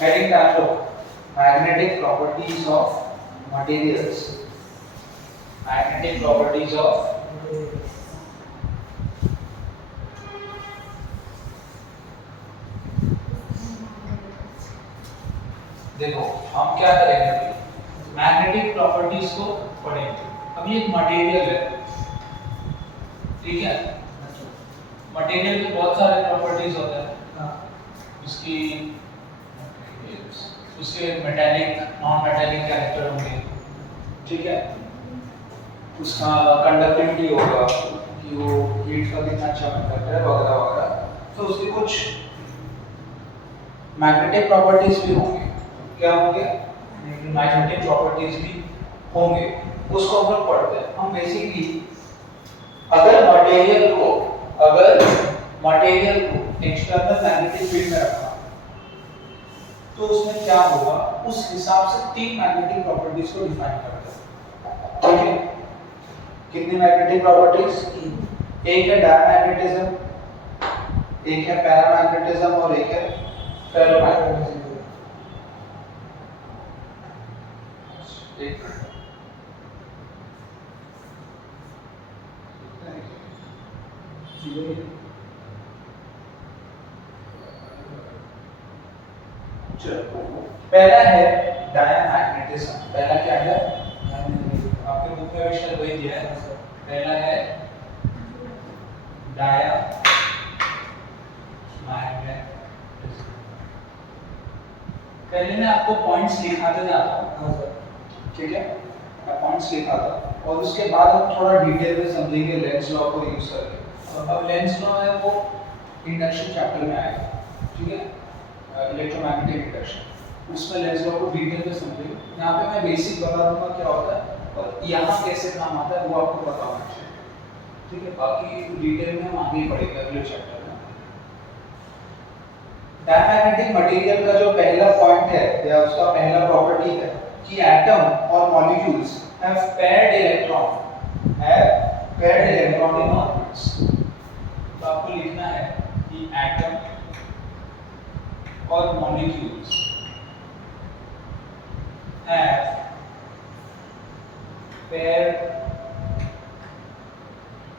Heading डाल लो magnetic properties of materials. Magnetic properties of देखो हम क्या करेंगे अभी मैग्नेटिक प्रॉपर्टीज को पढ़ेंगे। अभी एक मटेरियल है, ठीक है, मटेरियल के बहुत सारे प्रॉपर्टीज होते हैं, उसकी उसके मेटालिक नॉन मेटालिक कैरेक्टर होंगे, ठीक है, उसका कंडक्टिविटी होगा कि वो हीट का कितना अच्छा कंडक्टर है वगैरह वगैरह। तो उसके कुछ मैग्नेटिक प्रॉपर्टीज भी होंगे। क्या होंगे? मैग्नेटिक प्रॉपर्टीज भी होंगे, उसको हम लोग पढ़ते हैं। हम बेसिकली अगर मटेरियल को एक्सटर्नल मैग्नेटिक फील्ड में रखा तो उसमें क्या होगा, उस हिसाब से तीन मैग्नेटिक प्रॉपर्टीज को डिफाइन करते हैं, ठीक है। कितनी मैग्नेटिक प्रॉपर्टीज? एक है डायमैग्नेटिज्म, एक है पैरामैग्नेटिज्म और एक है फेरोमैग्नेटिज्म। चलो पहला है डायमैग्नेटिज्म। पहला क्या है? आपके बुक में भी शायद वही दिया है। पहला है डायमैग्नेटिज्म। पहले मैं आपको पॉइंट्स लिखाते जाता हूं, ठीक है, मैं पॉइंट्स लिखाता और उसके बाद हम थोड़ा डिटेल में समझेंगे लेंस लॉ को यूज करके। अब लेंस लॉ है वो इंडक्शन चैप्टर में आएगा, ठीक है, इलेक्ट्रोमैग्नेटिक इंडक्शन, उसमें लेंस लॉ को डिटेल में समझेंगे। यहाँ पे मैं बेसिक बता दूंगा क्या होता है और यहाँ कैसे काम आता है वो आपको पता होना चाहिए, ठीक है। बाकी डिटेल में हम आगे पढ़ेंगे अगले चैप्टर में। डायमैग्नेटिक मटेरियल का जो पहला पॉइंट है या उसका पहला प्रॉपर्टी है कि एटम और molecules have paired electron in orbits. तो आपको लिखना है कि एटम और molecules have paired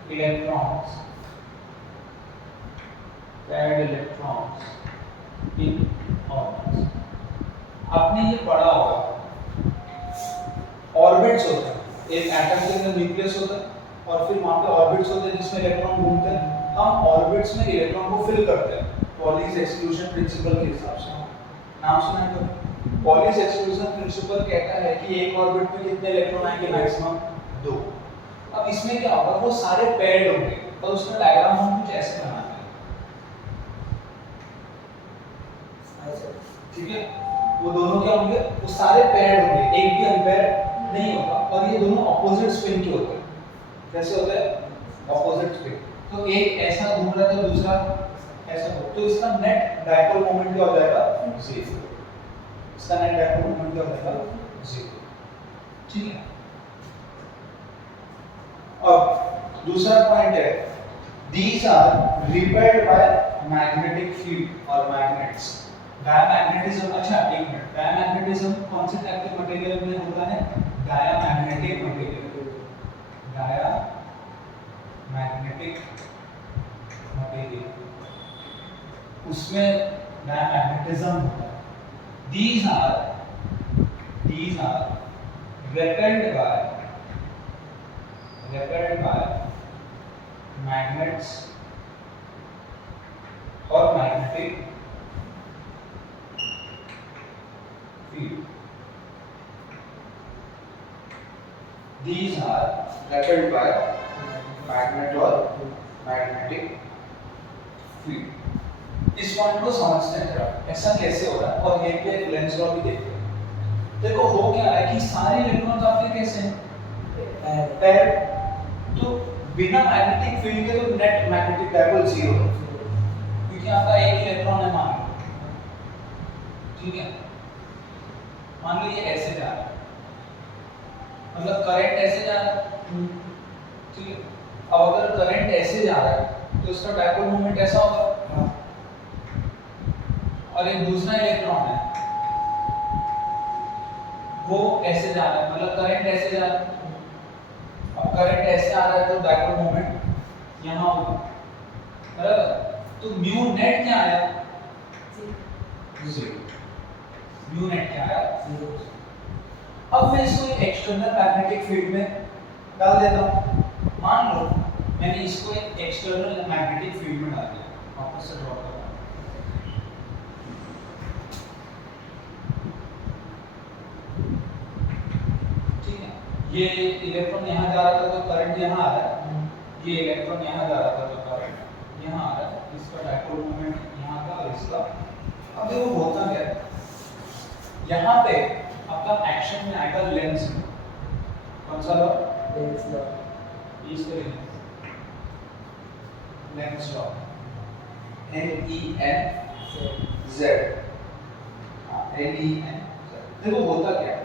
electrons in orbits। आपने ये पढ़ा होगा ऑर्बिट्स होते हैं, एक एटम के अंदर न्यूक्लियस होता है और फिर वहां पे ऑर्बिट्स होते हैं जिसमें इलेक्ट्रॉन घूमते हैं। हम ऑर्बिट्स में इलेक्ट्रॉन को फिल करते हैं पॉलीज एक्सक्लूजन प्रिंसिपल के हिसाब से। नाम सुना है तो पॉलीज एक्सक्लूजन प्रिंसिपल कहता है कि एक ऑर्बिट में कितने इलेक्ट्रॉन आएंगे? मैक्सिमम 2। अब इसमें क्या होगा, वो सारे पेयर्ड होंगे और उसका डायग्राम हम कुछ ऐसे बनाते हैं, ठीक है। वो दोनों क्या होंगे? वो सारे पेयर्ड होंगे, एक भी अनपेयर्ड नहीं होगा और ये दोनों ऑपोजिट स्पिन के होते हैं। कैसे होते हैं? Opposite spin. तो एक ऐसा घूम रहा है तो दूसरा ऐसा हो, तो इसका नेट डायपोल मोमेंट क्या हो जाएगा? 0। इसका नेट डायपोल मोमेंट क्या हो जाएगा? 0, ठीक है। अब दूसरा पॉइंट है these are repelled by magnetic field और magnets। डायमैग्नेटिज्म, अच्छा एक मिनट, डायमैग्नेटिज्म कौन से टाइप के मटेरियल में होता है? डायमैग्नेटिक मटेरियल, डायमैग्नेटिक मटेरियल, उसमें डायमैग्नेटिज्म होता है। These are repelled by magnets और magnetic field। These are repelled by magnet और magnetic field। इस पॉइंट को समझते हैं जरा, ऐसा कैसे हो रहा है और ये पे लेंस लॉ भी देखते हैं। देखो हो क्या रहा है कि सारे इलेक्ट्रॉन्स आपके कैसे हैं? पैर। तो बिना मैग्नेटिक फील्ड के तो नेट मैग्नेटिक डायपोल 0 है, क्योंकि आपका एक इलेक्ट्रॉन है मान लो, ठीक है। मान लो ये ऐसे जा रहा है, मतलब करंट ऐसे जा रहा है, ठीक है। अब अगर करंट ऐसे जा रहा है तो इसका डायपोल मोमेंट ऐसा होगा और एक दूसरा इलेक्ट्रॉन है वो ऐसे जा रहा है, मतलब करंट ऐसे जा रहा है। अब करंट ऐसे आ रहा है तो डाइपोल मोमेंट यहाँ होगा, बराबर। तो म्यू नेट क्या आया? 0। म्यू नेट क्या आया? 0। अब मैं इसको एक एक्सटर्नल मैग्नेटिक फील्ड में डाल देता हूँ। मान लो मैंने इसको एक एक्सटर्नल मैग्नेटिक फील्ड में डाल दिया, वापस से ड्रॉ करता हूँ। ठीक है, ये इलेक्ट्रॉन यहाँ जा रहा था तो करंट यहाँ आ रहा है, ये इलेक्ट्रॉन यहाँ जा रहा था तो करंट यहाँ आ रहा है, इसका डाइपोल मोमेंट यहाँ का और इसका। अब देखो होता क्या है, यहाँ पे आपका एक्शन में आएगा लेंस में। कौन सा लॉ? Lenz law. इस तरीके लेंस लॉ, LENZ, LENZ। देखो होता क्या है,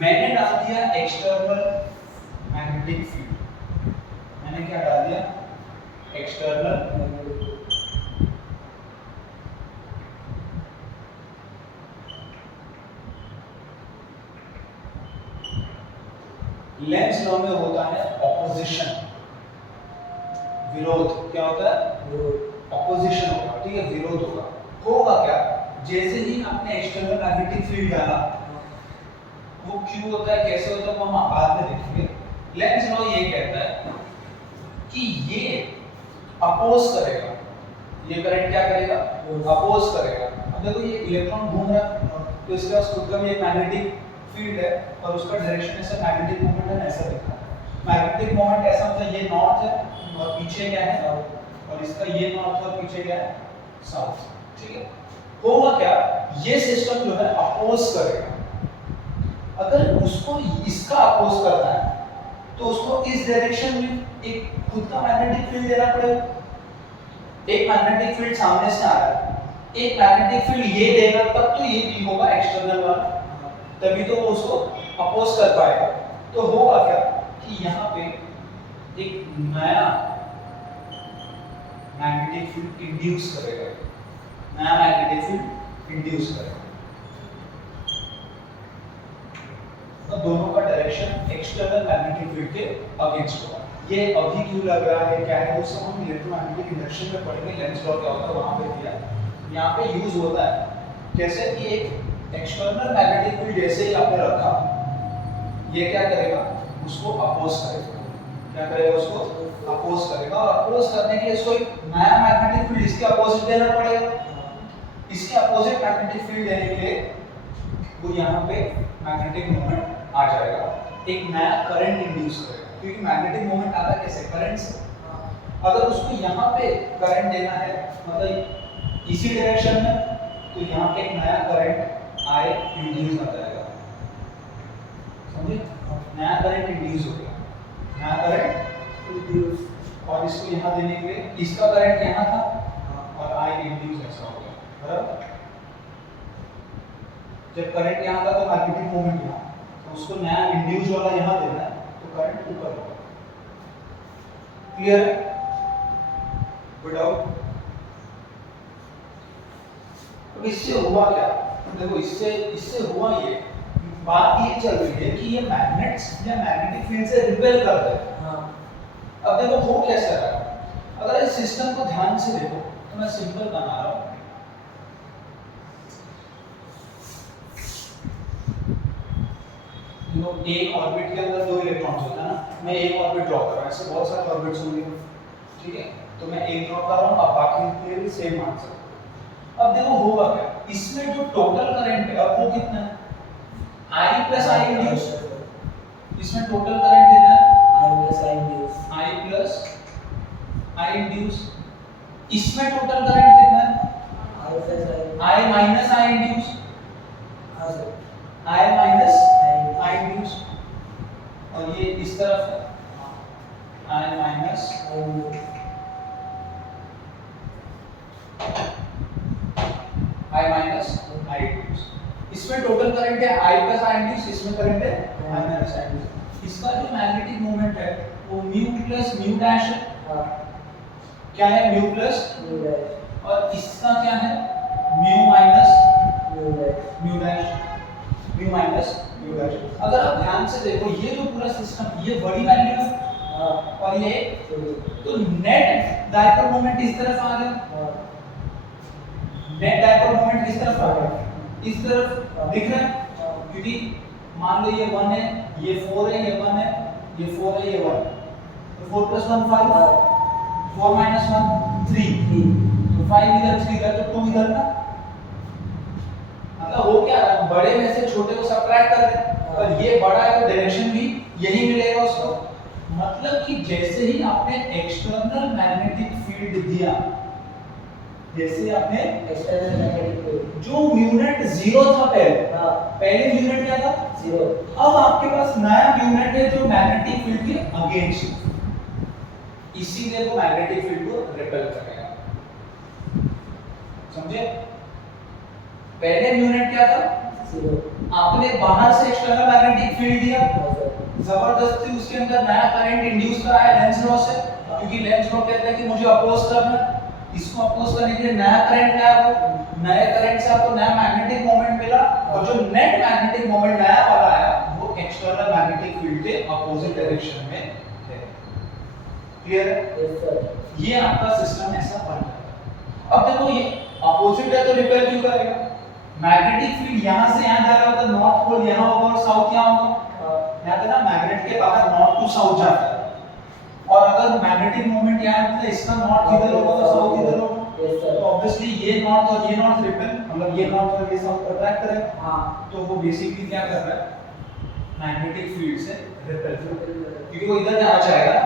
मैंने डाल दिया एक्सटर्नल मैग्नेटिक फील्ड। मैंने क्या डाल दिया? External magnetic field. Lenz law में होता है ऑपोजिशन, विरोध। क्या होता है? विरोध। ऑपोजिशन होगा, ठीक है, विरोध होगा। होगा क्या, जैसे ही आपने एक्सटर्नल मैग्नेटिक फील्ड डाला, वो क्यों होता है, कैसे होता है, वो हम बाद में देखेंगे। लेंस लॉ ये कहता है कि ये अपोज करेगा, ये करंट क्या करेगा? अपोज करेगा। अब देखो ये इलेक्ट्रॉन घूम रहा है तो इसके पास खुद का भी एक मैग्नेटिक फील्ड है और उसका डायरेक्शन ऐसा मैग्नेटिक मोमेंट है, ऐसा दिखा है। मैग्नेटिक मोमेंट ऐसा मतलब ये नॉर्थ है और पीछे क्या है? साउथ। और इसका ये नॉर्थ और पीछे क्या है? साउथ। ठीक है, होगा क्या, ये सिस्टम जो है अपोज करेगा। अगर उसको इसका अपोज करना है तो उसको इस डायरेक्शन में एक खुद का मैग्नेटिक फील्ड देना पड़ेगा। एक मैग्नेटिक फील्ड सामने से आ रहा है, एक मैग्नेटिक फील्ड ये देगा तब तो ये भी होगा एक्सटर्नल वाला, तभी तो वो उसको अपोज कर पाएगा। तो होगा क्या कि यहाँ पे एक नया मैग्नेटिक फील्ड इंड्यूस करेगा, नया मैग्नेटिक फील्ड इंड्यूस करेगा। तो दोनों का डायरेक्शन एक्सटर्नल मैग्नेटिक फील्ड के अगेंस्ट होगा। ये अभी क्यों लग रहा है, क्या है, वो सब हम इलेक्ट्रोमैग्नेटिक इंडक्शन में पढ़ेंगे। लेंस लॉ क्या होता है वहां पे दिया, यहाँ पे यूज होता है। जैसे कि एक एक्सटर्नल मैग्नेटिक फील्ड जैसे ही आपने रखा, ये क्या करेगा, उसको अपोज करेगा। क्या करेगा? उसको अपोज करेगा। और अपोज करने के लिए इसको एक नया मैग्नेटिक फील्ड इसके अपोजिट देना पड़ेगा। इसके अपोजिट मैग्नेटिक फील्ड देने के लिए वो यहाँ पे मैग्नेटिक मोमेंट आ जाएगा, एक नया करंट इंड्यूस करेगा। क्योंकि मैग्नेटिक मोमेंट आता कैसे? करंट से। अगर उसको यहाँ पे करंट देना है, मतलब इसी डायरेक्शन में, तो यहाँ पे एक नया करंट आए, इंड्यूस आ जाएगा। समझे? नया करंट इंड्यूस हो गया, नया करंट इंड्यूस। और इसको यहाँ देने के लिए इसका करंट यहाँ था और आई इंड्यूस ऐसा हो गया, बराबर। जब करंट यहाँ था तो मैग्नेटिक मोमेंट यहाँ, तो उसको नया इंड्यूस वाला यहाँ देना है तो करंट ऊपर होगा। क्लियर है? विदाउट अब इससे हुआ क्या? देखो इससे हुआ ये, बात ये चल रही है कि ये मैग्नेट्स या मैग्नेटिक फील्ड से रिपेल करते हैं। हाँ। अब देखो हो कैसे रहा है, अगर इस सिस्टम को ध्यान से देखो तो मैं सिंपल बना रहा हूँ। एक ऑर्बिट के अंदर 2 इलेक्ट्रॉन्स होते हैं ना, मैं एक ऑर्बिट ड्रॉ कर रहा हूँ, ऐसे बहुत सारे ऑर्बिट्स होंगे, ठीक है, तो मैं एक ड्रॉ कर रहा हूँ, अब बाकी के लिए सेम मान सकते हो। अब देखो होगा क्या, इसमें जो टोटल करंट है अब वो कितना है? I plus I induce. इसमें टोटल करंट कितना है? I plus I induce. I plus I induce. इसमें टोटल करंट कितना है? I plus I minus I induce. हाँ sir, I minus I induce. और ये इस तरफ है I minus I induce. I minus I induce. इसमें टोटल करंट है I प्लस आई इंड्यूस, इसमें करंट है I माइनस आई इंड्यूस। इसका जो मैग्नेटिक मोमेंट है वो म्यू प्लस म्यू डैश है। हाँ। क्या है? Mu plus mu dash. और इसका क्या है? Mu minus mu dash. Mu dash, mu minus mu dash. System, ये बड़ी वैल्यू है और ये तो नेट डायपोल मोमेंट इस तरफ आ गया, नेट डायपोल मोमेंट किस तरफ आ गया, इस तरफ दिख रहा है, क्योंकि मान लो ये 1 है, ये 4 है, ये 1 है, ये 4 है, ये 1, तो 4 + 1 5, 4 - 1 3, तो 5 इधर 3 इधर तो 2 इधर ना, मतलब हो क्या रहा है, बड़े में से छोटे को सब्ट्रैक्ट कर रहे हैं और ये बड़ा है तो डायरेक्शन भी यही मिलेगा उसको, मतलब कि जैसे ही आपने एक्सटर्नल मैग्नेटिक फील्ड दिया, जैसे आपने एक्सटर्नल मैग्नेटिक फील्ड जो म्यूनेट 0 था पहले म्यूनेट क्या था 0, अब आपके पास नया म्यूनेट है जो मैग्नेटिक फील्ड के अगेंस्ट, इसीलिए वो मैग्नेटिक फील्ड को रिपेल करेगा, समझे। पहले म्यूनेट क्या था 0, आपने बाहर से एक्सटर्नल मैग्नेटिक फील्ड दिया, जबरदस्ती उसके अंदर नया करंट इंड्यूस कराया लेंस लॉ से, क्योंकि लेंस लॉ कहता है कि मुझे अपोज करना, इसको अपोज करने के लिए नया करंट आया, वो नए करंट से आपको नया मैग्नेटिक मोमेंट मिला और जो नेट मैग्नेटिक मोमेंट नया वाला आया वो एक्सटर्नल मैग्नेटिक फील्ड के अपोजिट डायरेक्शन में है। क्लियर है? Yes sir. ये आपका सिस्टम ऐसा बन जाता है। अब देखो ये अपोजिट है तो रिपेल क्यों करेगा, मैग्नेटिक फील्ड यहां से यहां जा रहा होता है, नॉर्थ पोल यहां होगा और साउथ यहां होगा, यहां पे ना मैग्नेट के बाहर नॉर्थ टू साउथ जाता है, और अगर मैग्नेटिक मोमेंट यहां है मतलब इसका नॉर्थ इधर होगा तो साउथ इधर होगा, यस सर। तो ऑब्वियसली ये नॉर्थ और ये नॉर्थ रिपेल, मतलब ये नॉर्थ और ये साउथ अट्रैक्ट करेगा, हां, तो वो बेसिकली क्या कर रहा है मैग्नेटिक फील्ड से रिपेल, क्योंकि वो इधर जाना चाहेगा,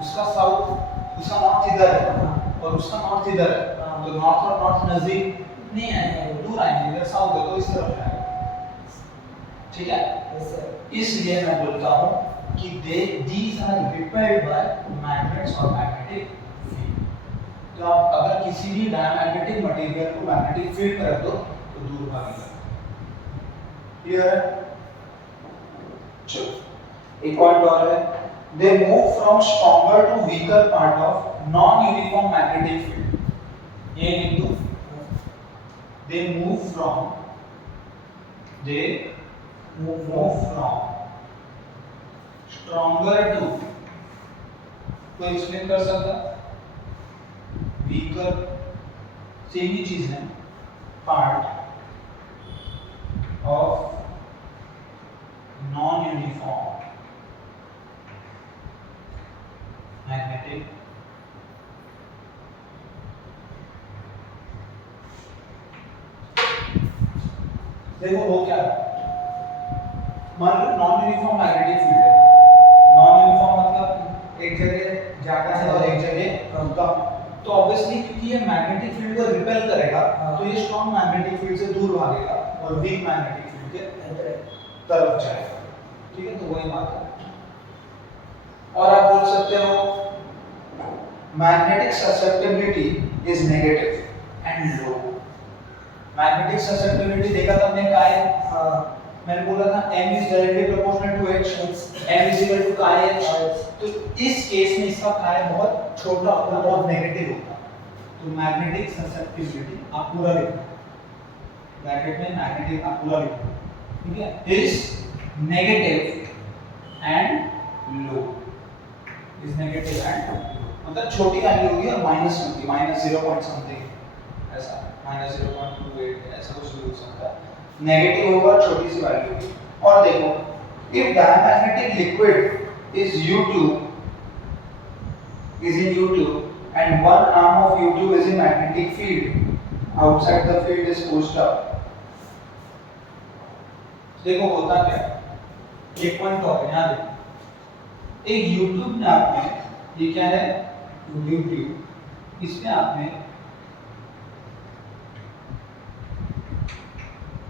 उसका साउथ उसका नॉर्थ इधर है और उसका नॉर्थ इधर है, तो नॉर्थ और नॉर्थ नजदीक नहीं आएंगे, दूर आएंगे, इधर साउथ है तो इस तरफ जाएगा, ठीक है। Yes sir. इसलिए मैं बोलता हूं कि these are repelled by magnets और magnetic field। तो आप अगर किसी भी डायमैग्नेटिक मटेरियल को मैग्नेटिक फील्ड में रख दो तो दूर भागेगा। क्लियर है? चलो एक पॉइंट और है, they move from stronger to weaker part of non-uniform magnetic field। ये लिख दो, they move from stronger to, कोई एक्सप्लेन कर सकता, weaker सेम ही चीज है, part of non-uniform magnetic देखो वो क्या है, मान लो नॉन यूनिफॉर्म मैग्नेटिक फील्ड है, नॉन यूनिफॉर्म मतलब एक जगह ज्यादा है और एक जगह कम, तो ऑब्वियसली क्योंकि ये मैग्नेटिक फील्ड को रिपेल करेगा तो ये स्ट्रॉन्ग मैग्नेटिक फील्ड से दूर भागेगा और वीक मैग्नेटिक फील्ड के तरफ जाएगा, ठीक है। तो वही बात है। और आप बोल सकते हो magnetic susceptibility is negative and low. Magnetic susceptibility देखा था हमने क्या है, मैंने बोला था m is directly proportional to h, m is equal to chi h, तो इस केस में इसका chi बहुत छोटा होता है, बहुत नेगेटिव होता है, तो मैग्नेटिक ससेप्टिबिलिटी आप पूरा लिखो, ब्रैकेट में मैग्नेटिक आप पूरा लिखो, ठीक है, is negative and low, is negative and low, मतलब छोटी वैल्यू होगी और माइनस होगी, -0 पॉइंट समथिंग ऐसा, -0.28 ऐसा कुछ भी हो सकता है, नेगेटिव होगा छोटी सी वैल्यू होगी। और देखो if diamagnetic liquid is U2 is in U2 and one arm of U2 is in magnetic field outside the field is pushed up, देखो होता क्या है, एक पॉइंट और है यहाँ देखो, एक U2 में आपने ये क्या है U2, इसमें आपने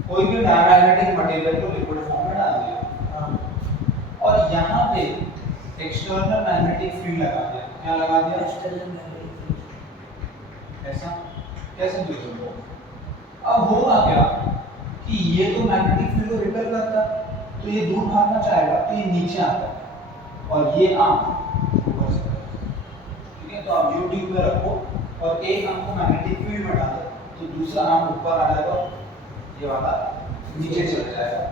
कोई भी डायमैग्नेटिक मटेरियल को लिक्विड फॉर्म में डाल दिया और यहाँ पे एक्सटर्नल मैग्नेटिक फील्ड लगा दिया, क्या लगा दिया एक्सटर्नल मैग्नेटिक फील्ड, ऐसा कैसे देखो, अब होगा क्या कि ये तो मैग्नेटिक फील्ड को रिपेल करता है तो ये दूर भागना चाहेगा तो ये नीचे आता है और ये आर्म ऊपर से, ठीक है। तो आप U2 में रखो और एक आर्म को मैग्नेटिक फील्ड में डालो तो दूसरा आर्म ऊपर आ जाएगा, ये वाला नीचे चला जाएगा,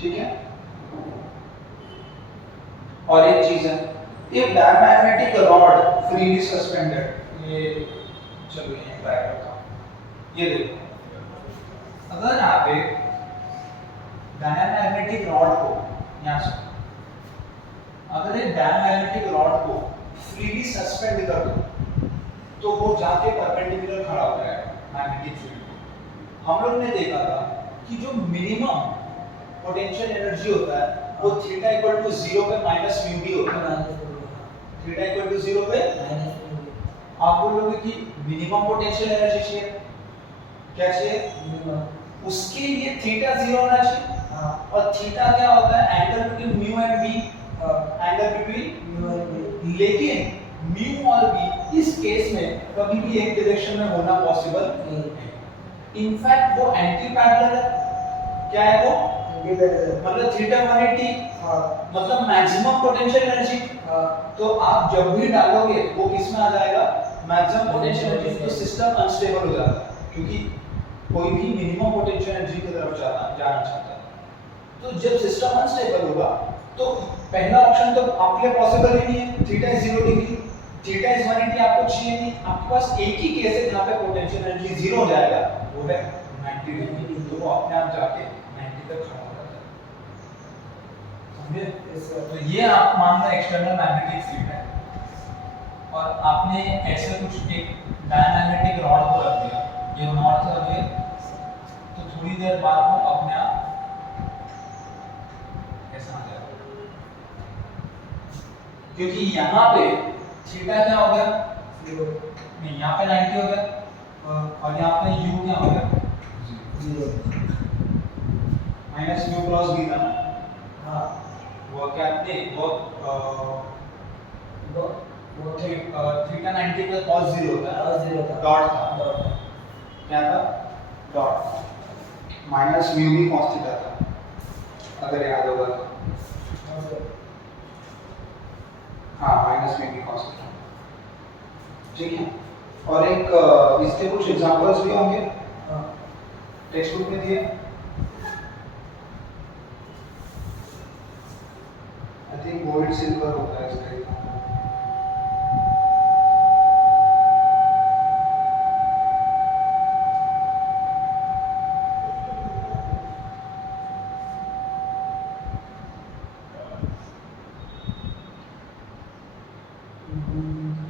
ठीक है। और एक चीज है, ये डायमैग्नेटिक रॉड फ्रीली सस्पेंडेड, ये चलो ये ट्राई करता हूँ। ये देखो, अगर आप एक डायमैग्नेटिक रॉड को यहाँ से, अगर एक डायमैग्नेटिक रॉड को फ्रीली सस्पेंड कर दो तो वो जाके परपेंडिकुलर खड़ा हो जाएगा मैग्नेटिक फील्ड को। हम लोग ने देखा था कि जो मिनिमम पोटेंशियल एनर्जी होता है वो थीटा इक्वल टू 0 पे माइनस म्यू डी होता है। थीटा इक्वल टू 0 पे आप बोलोगे कि मिनिमम पोटेंशियल एनर्जी चाहिए, क्या चाहिए? उसके लिए थीटा 0 होना चाहिए। और थीटा क्या होता है? Angle between mu and B, angle between, लेकिन म्यू और बी इस केस में कभी भी एक डायरेक्शन में होना पॉसिबल नहीं है। इनफैक्ट वो एंटी पैरेलल है। क्या है वो? मतलब थीटा 180, मतलब मैक्सिमम पोटेंशियल एनर्जी। तो आप जब भी डालोगे वो किस में आ जाएगा? Maximum potential energy. तो सिस्टम अनस्टेबल हो जाता है क्योंकि कोई भी मिनिमम पोटेंशियल एनर्जी की तरफ जाना चाहता है। तो जब सिस्टम अनस्टेबल होगा तो पहला ऑप्शन तो आपके लिए पॉसिबल ही नहीं है। Theta is 0 degree, theta is 180 आपको चाहिए नहीं। आपके पास एक ही केस है जहां पे पोटेंशियल एनर्जी 0 हो जाएगा, वो है 90 डिग्री। तो वो अपने आप जाके 90 तक खड़ा हो जाता है। समझे? तो ये आप मान लो एक्सटर्नल मैग्नेटिक फील्ड है और आपने ऐसे कुछ एक डायमैग्नेटिक रॉड को रख दिया, ये नॉर्थ और ये, तो थोड़ी देर बाद वो अपने आप ऐसा आ जाएगा क्योंकि यहाँ पे थीटा क्या हो गया? 0। नहीं, यहाँ पे 90 हो गया और यहाँ पे u क्या हो गया? 0। माइनस म्यू क्रॉस b था ना? हाँ, वो क्या थे? वो थीटा 90 का cos 0 होता है, cos 0 था, डॉट था, क्या था? डॉट। माइनस म्यू भी cos थीटा था, अगर याद होगा तो। हाँ, माइनस म्यू भी cos थीटा, ठीक है। और एक इसके कुछ एग्जांपल्स भी होंगे, टेक्स्ट बुक में दिए। आई थिंक गोल्ड सिल्वर होता है इसका एग्जांपल।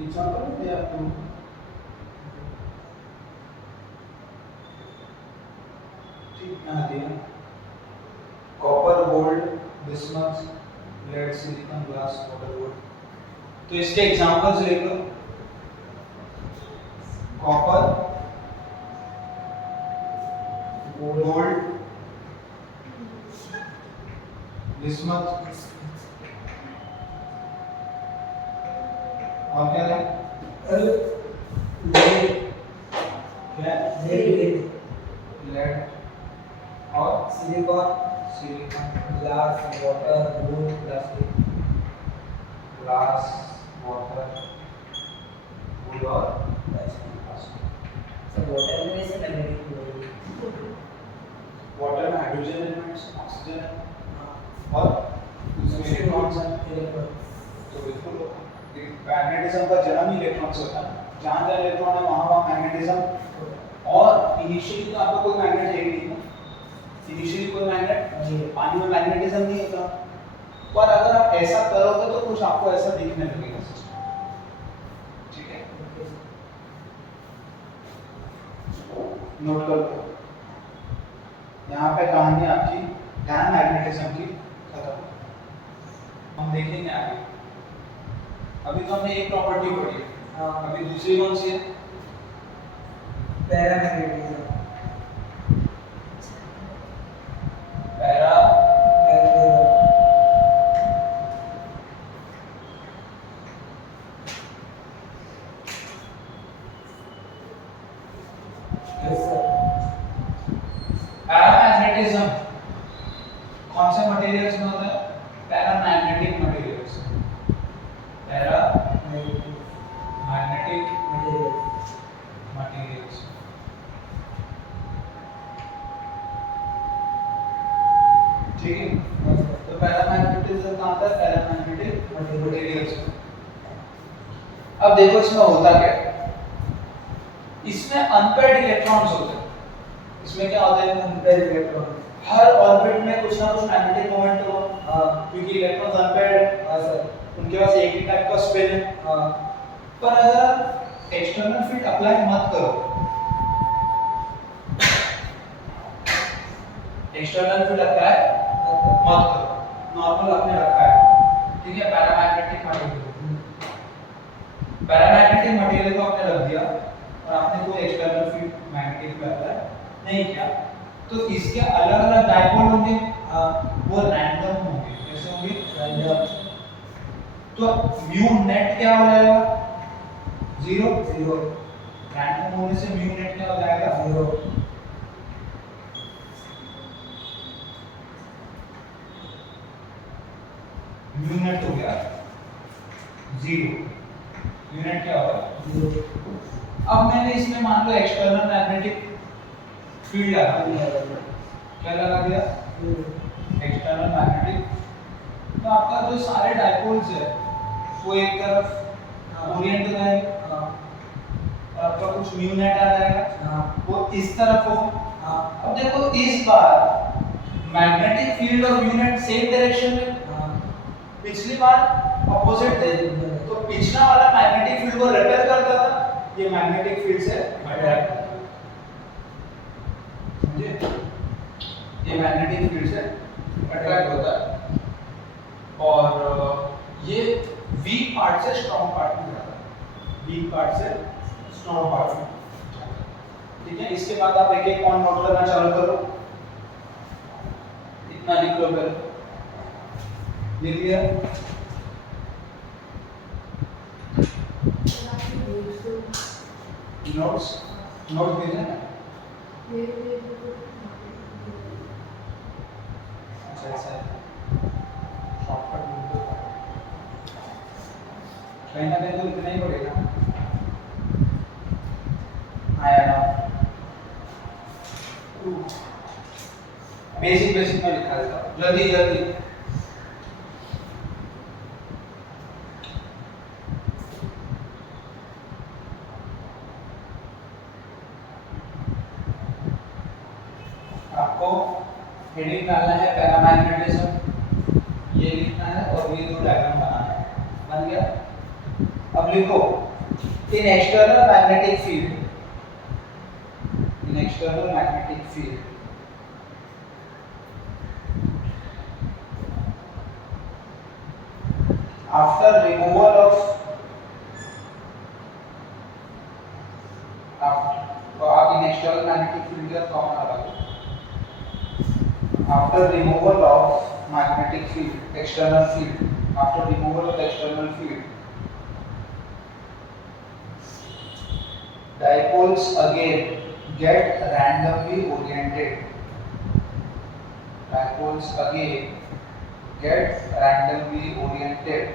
एग्जांपल दिया आपको, ठीक है, दिया copper, gold, bismuth, lead, silicon, glass, water, wood. तो इसके एग्जांपल्स लिख लो। कॉपर, गोल्ड, बिस्मथ, और क्या है? लेड और silicon, glass, water, would, plastic. Glass, water, would और सब वाटर में से मैग्नेटिक फील्ड। वाटर में हाइड्रोजन एलिमेंट्स, ऑक्सीजन है और उसमें इलेक्ट्रॉन्स हैं। तो बिल्कुल मैग्नेटिज्म का जन्म ही इलेक्ट्रॉन से होता है। जहाँ जहाँ इलेक्ट्रॉन है वहाँ मैग्नेटिज्म। और इनिशियली तो आपको कोई मैग्नेट है ही नहीं ना, इनिशियली कोई मैग्नेट, पानी में मैग्नेटिज्म नहीं होता। पर अगर आप ऐसा करोगे तो कुछ आपको ऐसा दिखने लगेगा सिस्टम, ठीक है? नोट कर लो, यहाँ पे कहानी आपकी डायमैग्नेटिज्म की खत्म। हम देखेंगे आगे। अभी तो हमने एक प्रॉपर्टी पढ़ी, अभी दूसरी कौन सी है? पैरामैग्नेटिज्म। पैरामैग्नेटिज्म कौन से मटेरियल्स में होता है? Paramagnetic materials. पैरामैग्नेटिक मटेरियल्स, ठीक है? तो पैरामैग्नेटिज्म कहाँ आता है? पैरामैग्नेटिक मटेरियल से। अब देखो इसमें होता क्या है, इसमें अनपेयर्ड इलेक्ट्रॉन्स होते हैं। इसमें क्या होता है, अनपेयर्ड इलेक्ट्रॉन। हर ऑर्बिट में कुछ ना कुछ मैग्नेटिक मोमेंट होगा। हाँ क्योंकि इलेक्ट्रॉन्स अनपेयर्ड, हाँ सर। उनके पास एक ही टाइप का स्पिन है। हाँ पर अगर एक्सटर्नल फील्ड अप्लाई मत करो, एक्सटर्नल फील्ड अप्लाई मत करो, नॉर्मल आपने रखा है, ठीक है, पैरामैग्नेटिक मटेरियल, पैरामैग्नेटिक मटेरियल को आपने रख दिया और आपने कोई एक्सटर्नल फील्ड मैग्नेटिक पे अप्लाई नहीं किया, तो इसके अलग अलग डायपोल होंगे, वो रैंडम होंगे। कैसे होंगे, रैंडम। तो म्यू नेट क्या हो जाएगा, जीरो। जीरो। रैंडम होने से म्यू नेट क्या हो जाएगा, जीरो। म्यू नेट हो गया जीरो, म्यू नेट क्या होगा, जीरो। अब मैंने इसमें मान लो एक्सटर्नल मैग्नेटिक फील्ड लगा दिया, क्या लगा दिया, एक्सटर्नल मैग्नेटिक, तो आपका जो सारे डायपोल्स है वो एक तरफ ओरिएंट हो जाएंगे, और आपका कुछ म्यू नेट आ जाएगा, वो इस तरफ हो। अब देखो इस बार मैग्नेटिक फील्ड और म्यू नेट सेम डायरेक्शन में, पिछली बार अपोजिट थे, तो पिछला वाला मैग्नेटिक फील्ड को रिपेल करता था, ये मैग्नेटिक फील्ड से अट्रैक्ट होता है, समझे, ये मैग्नेटिक फील्ड से अट्रैक्ट होता है, और ये वीक पार्ट से स्ट्रॉन्ग पार्ट में जाता है, वीक पार्ट से स्ट्रॉन्ग पार्ट में, ठीक है। इसके बाद आप एक एक पॉइंट नोट करना चालू करो, इतना लिख लो पहले, लिख लिया, नोट्स नोट भेजना है, अच्छा ऐसा शॉर्टकट ढूंढ दो, कहीं ना कहीं तो लिखना ही पड़ेगा, आया ना, बेसिक बेसिक में लिखा देता हूँ, जल्दी जल्दी, आपको हेडिंग डालना है पैरामैग्नेटिज्म, ये लिखना है और ये दो डायग्राम बनाना है, बन गया। अब लिखो, इन external magnetic field, in external magnetic field after removal of तो आप इन एक्सटर्नल मैग्नेटिक फील्ड का कॉमन लगा दो, after removal of magnetic field, external field, after removal of the external field, dipoles again get randomly oriented, dipoles again get randomly oriented,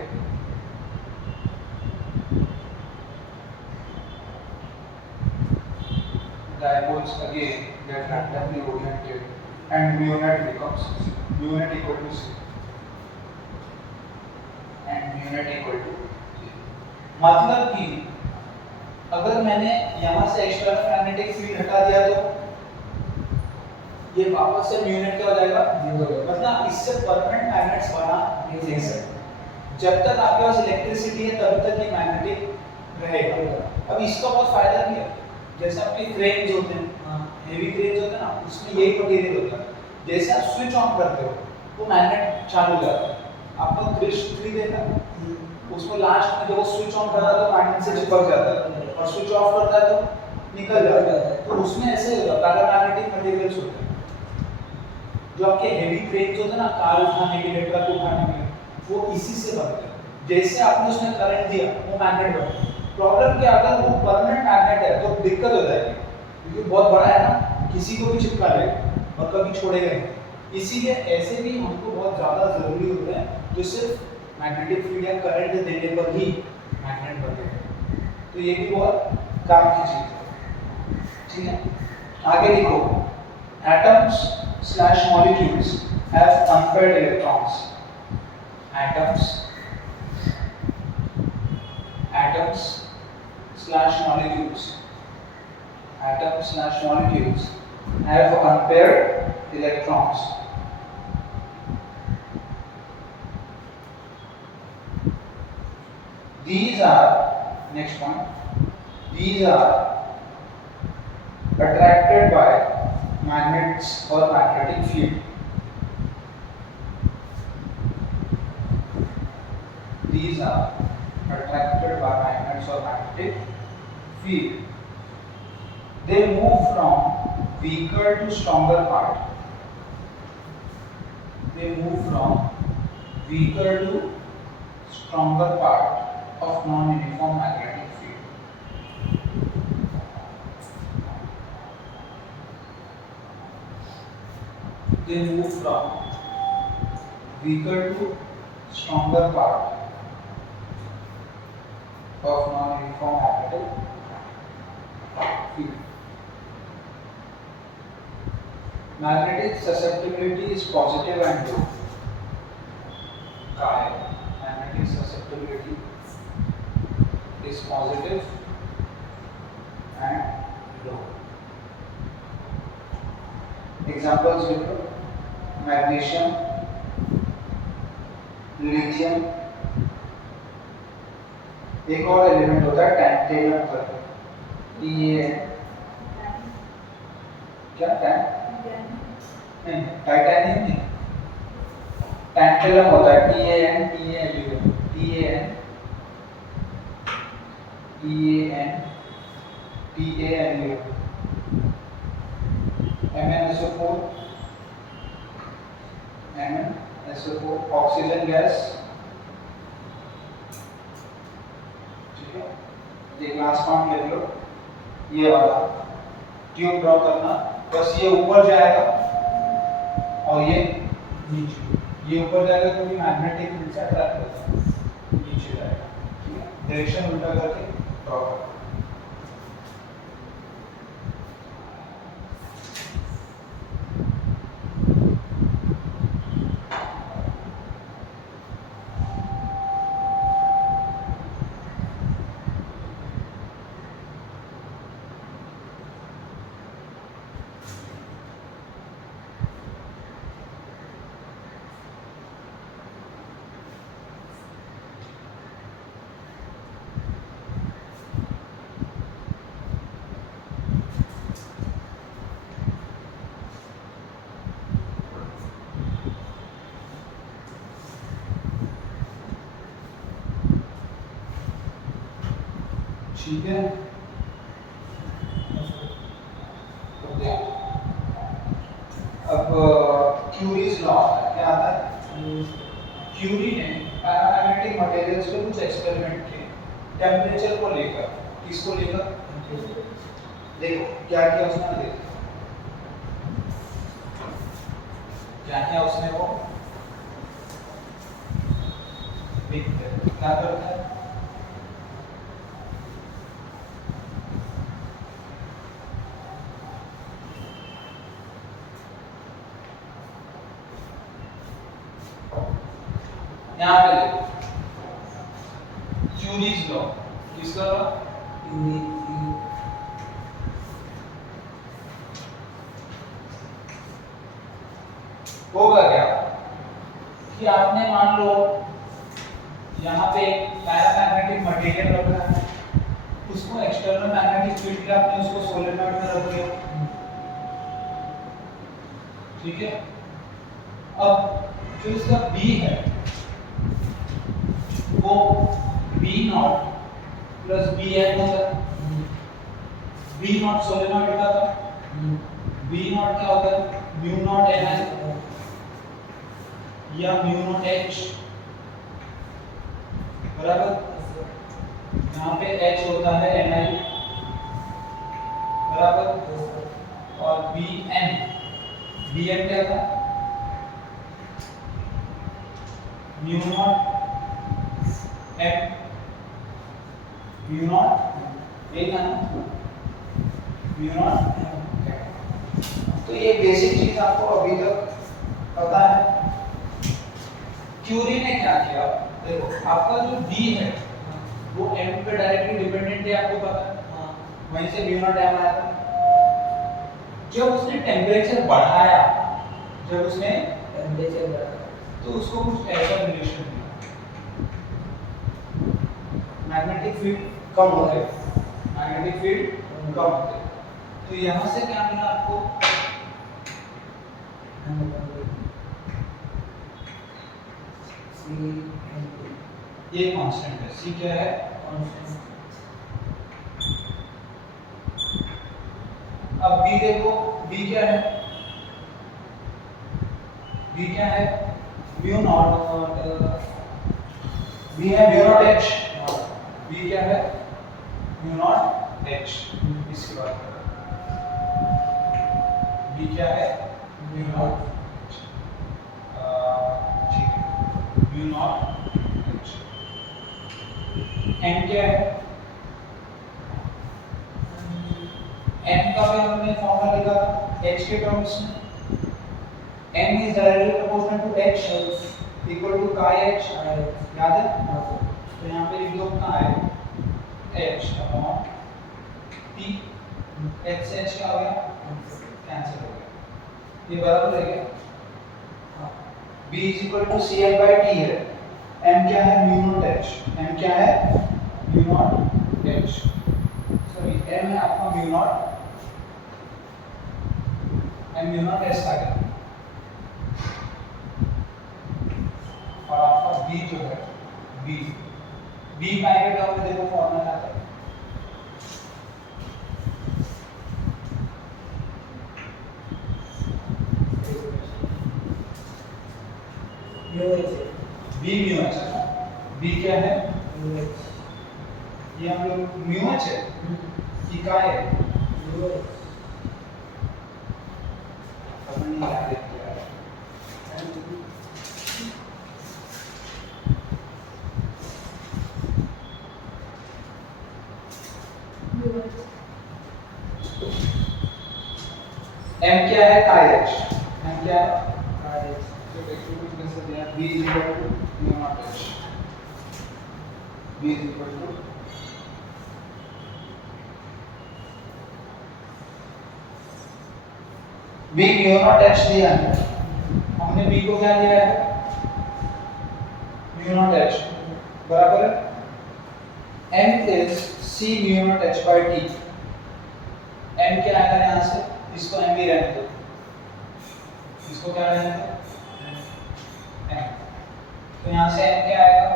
dipoles again get randomly oriented, and mu net becomes mu net equal to 0, and mu net equal to 0। मतलब कि अगर मैंने यहाँ से external magnetic field हटा दिया तो ये वापस से म्यू नेट क्या हो जाएगा, मतलब इससे परमानेंट मैग्नेट्स बना नहीं सकते, जब तक आपके पास इलेक्ट्रिसिटी है तब तक ये मैग्नेटिक रहेगा। अब इसका बहुत फायदा भी है, जैसे आपके क्रेन्स होते हैं, हेवी क्रेन्स होते हैं ना, उसमें यही मटेरियल होता है, जैसे आप स्विच ऑन करते हो तो मैग्नेट चालू हो जाता है, आपने क्रिश 3 देखा, उसमें लास्ट में जब वो स्विच ऑन करता है तो मैग्नेट से चिपक जाता है, और स्विच ऑफ करता है तो निकल जाता है, तो उसमें ऐसे होता है, पैरामैग्नेटिक मटेरियल्स होते हैं जो आपके हेवी क्रेन्स होते हैं ना, कार उठाने के लिए, ट्रक उठाने के लिए, वो इसी से बनते हैं। जैसे आपने उसमें करंट दिया वो मैग्नेट बना। प्रॉब्लम क्या, अगर वो परमानेंट मैग्नेट है तो दिक्कत हो जाएगी, क्योंकि बहुत बड़ा है ना, किसी को भी चिपका लेगा और कभी छोड़ेगा नहीं। इसीलिए ऐसे भी हमको बहुत ज़्यादा ज़रूरी होते हैं जो सिर्फ मैग्नेटिक फील्ड या करंट देने पर ही मैग्नेट बनेगा, तो ये भी बहुत काम की चीज़ है, ठीक है। आगे लिखो, atoms / molecules have unpaired electrons, atoms atoms slash molecules have unpaired electrons. These are, next one, these are attracted by magnets or magnetic field. These are attracted by magnets or magnetic field. They move from weaker to stronger part. They move from weaker to stronger part of non-uniform magnetic field. They move from weaker to stronger part of non-uniform magnetic field. Magnetic susceptibility is positive and low. Chi, magnetic susceptibility is positive and low. Examples with magnesium, lithium. एक और element होता है टैंटेलम करके, ये क्या नहीं, titanium नहीं, टैंटेलम होता है, TAN MnSO4 ऑक्सीजन गैस। ठीक है, ये ग्लास पॉइंट ले लो, ये वाला ट्यूब ड्रॉ करना, बस ये ऊपर जाएगा और ये नीचे, ये ऊपर जाएगा क्योंकि मैग्नेटिक फील्ड से अट्रैक्ट होता है, नीचे जाएगा। ठीक है, डायरेक्शन उल्टा करके ड्रॉ करो। ठीक है, अब क्यूरीज लॉ क्या आता है? क्यूरी ने पैरामैग्नेटिक मटेरियल्स पे कुछ एक्सपेरिमेंट किए टेम्परेचर को लेकर। किसको लेकर? देखो क्या किया उसने, देखो क्या किया उसने, वो क्या करता है, यहाँ पे देखो क्यूरीज लॉ, किसका लॉ? होगा क्या कि आपने मान लो यहाँ पे पैरामैग्नेटिक मटेरियल रख रहा है, उसको एक्सटर्नल मैग्नेटिक फील्ड के आपने उसको सोलेनॉइड में रख दिया। ठीक है, अब जो इसका बी है वो B naught plus B N होता है। बी नॉट सोलेनॉइड का था, बी नॉट क्या होता है? म्यू नॉट एन आई या म्यू नॉट एच, बराबर। यहाँ पे एच होता है एन आई, बराबर, और बी एन क्या था? Mu naught M, mu naught एक है ना, म्यू नॉट। तो ये बेसिक चीज आपको अभी तक पता है। क्यूरी ने क्या किया, देखो आपका जो डी है वो m पे डायरेक्टली डिपेंडेंट है, आपको पता है। हाँ वहीं से म्यू नॉट m आया था। जब उसने टेम्परेचर बढ़ाया, जब उसने टेम्परेचर बढ़ा तो उसको कुछ ऐसा रिलेशन मिला, मैग्नेटिक फील्ड कम हो गया, मैग्नेटिक फील्ड कम हो गया। तो यहाँ से क्या मिला आपको, सी ये कांस्टेंट है, c क्या है, अब b देखो, b क्या है, b क्या है, म्यू नॉट, b है म्यू नॉट h, b क्या है, म्यू नॉट h, इसकी बात कर रहे हैं, b क्या है, म्यू नॉट h, ठीक है, म्यू नॉट h, n क्या है, n का भी हमने फॉर्मूला लिखा था h के टर्म्स में, n is directly proportional to h equal to chi h, याद है, तो यहाँ पे लिख दो अपना i h upon p, h से h क्या हो गया, कैंसिल हो गया, ये बराबर है क्या, b is equal to cl by t है, m क्या है, म्यू नॉट h, m क्या है, mu naught h, sorry m है आपका mu naught, m mu naught h आ गया, और आपका b जो है, b पाई के टर्म में देखो फॉर्मूला आता है, b म्यू h है, b क्या है, ये हम लोग म्यू h है कि काय है, अपन याद रखते हैं, m क्या है, chi h, m क्या है, तो देखो कुछ कैसे दिया, b is equal to mu naught h, b is equal to b mu naught h दिया है, हमने b को क्या दिया है, म्यू नॉट h बराबर m is c mu naught h by t, m क्या आएगा यहाँ से, इसको m भी रहने दो, इसको क्या रहने दो, m, तो यहाँ से m क्या आएगा,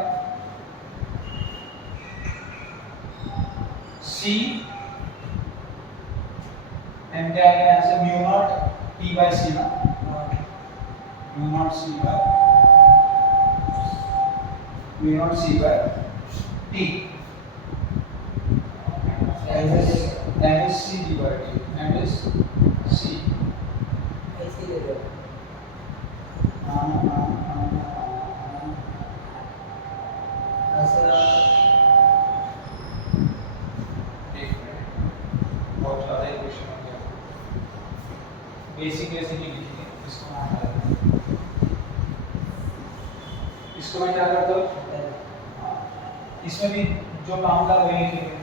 c, m क्या आएगा यहाँ से, mu naught t by c ना, mu naught c by t, m is c d by t, m is c, बहुत ज़्यादा इक्वेशन हो गया, बेसिक ही लिखिए, इसको मैं हटा देता हूँ, इसको मैं क्या करता हूँ, इसमें भी जो काम था वही लिखेंगे,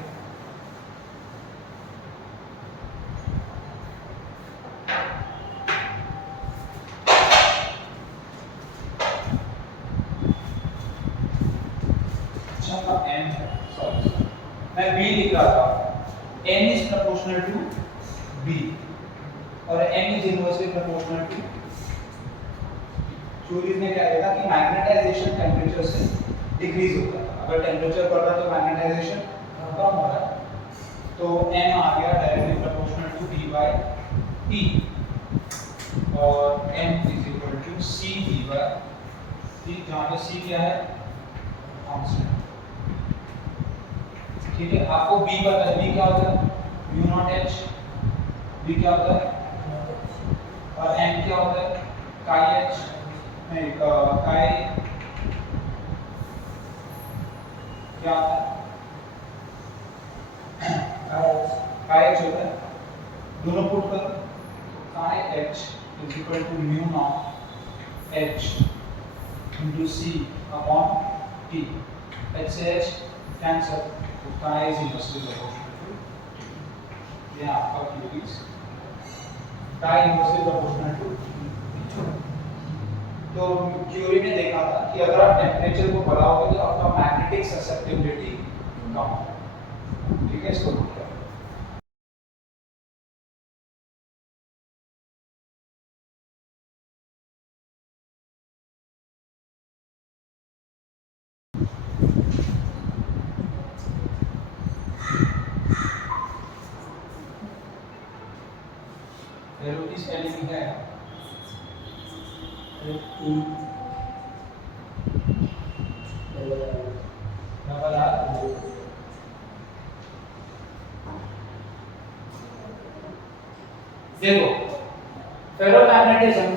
n है, सॉरी मैं b लिख रहा था, n is proportional to b और n is inversely proportional to, theory ने क्या देखा कि मैग्नेटाइजेशन टेम्परेचर से डिक्रीज होता है, अगर टेम्परेचर बढ़ रहा है तो मैग्नेटाइजेशन कम हो रहा है, तो m आ गया directly proportional to b by t और m is equal to c d by t, जहाँ पे c क्या है, कांस्टेंट, ठीक है, आपको b पता है, b क्या होता है, म्यू नॉट h, b क्या होता है, और m क्या होता है, chi h, नहीं chi क्या होता है, chi h होता है, दोनों पुट कर, chi h is equal to mu naught h into c upon t, h से h कैंसर, तो काय इज इनवर्सली प्रोपोर्शनल टू, ये आपका क्यू इज काय इनवर्सली प्रोपोर्शनल टू। तो क्यूरी ने देखा था कि अगर आप टेम्परेचर को बढ़ाओगे तो आपका मैग्नेटिक ससेप्टिबिलिटी कम होगा, ठीक है, इसको नोट करें। फेरो की स्पेलिंग है E डबल आर। देखो फेरोमैग्नेटिज्म,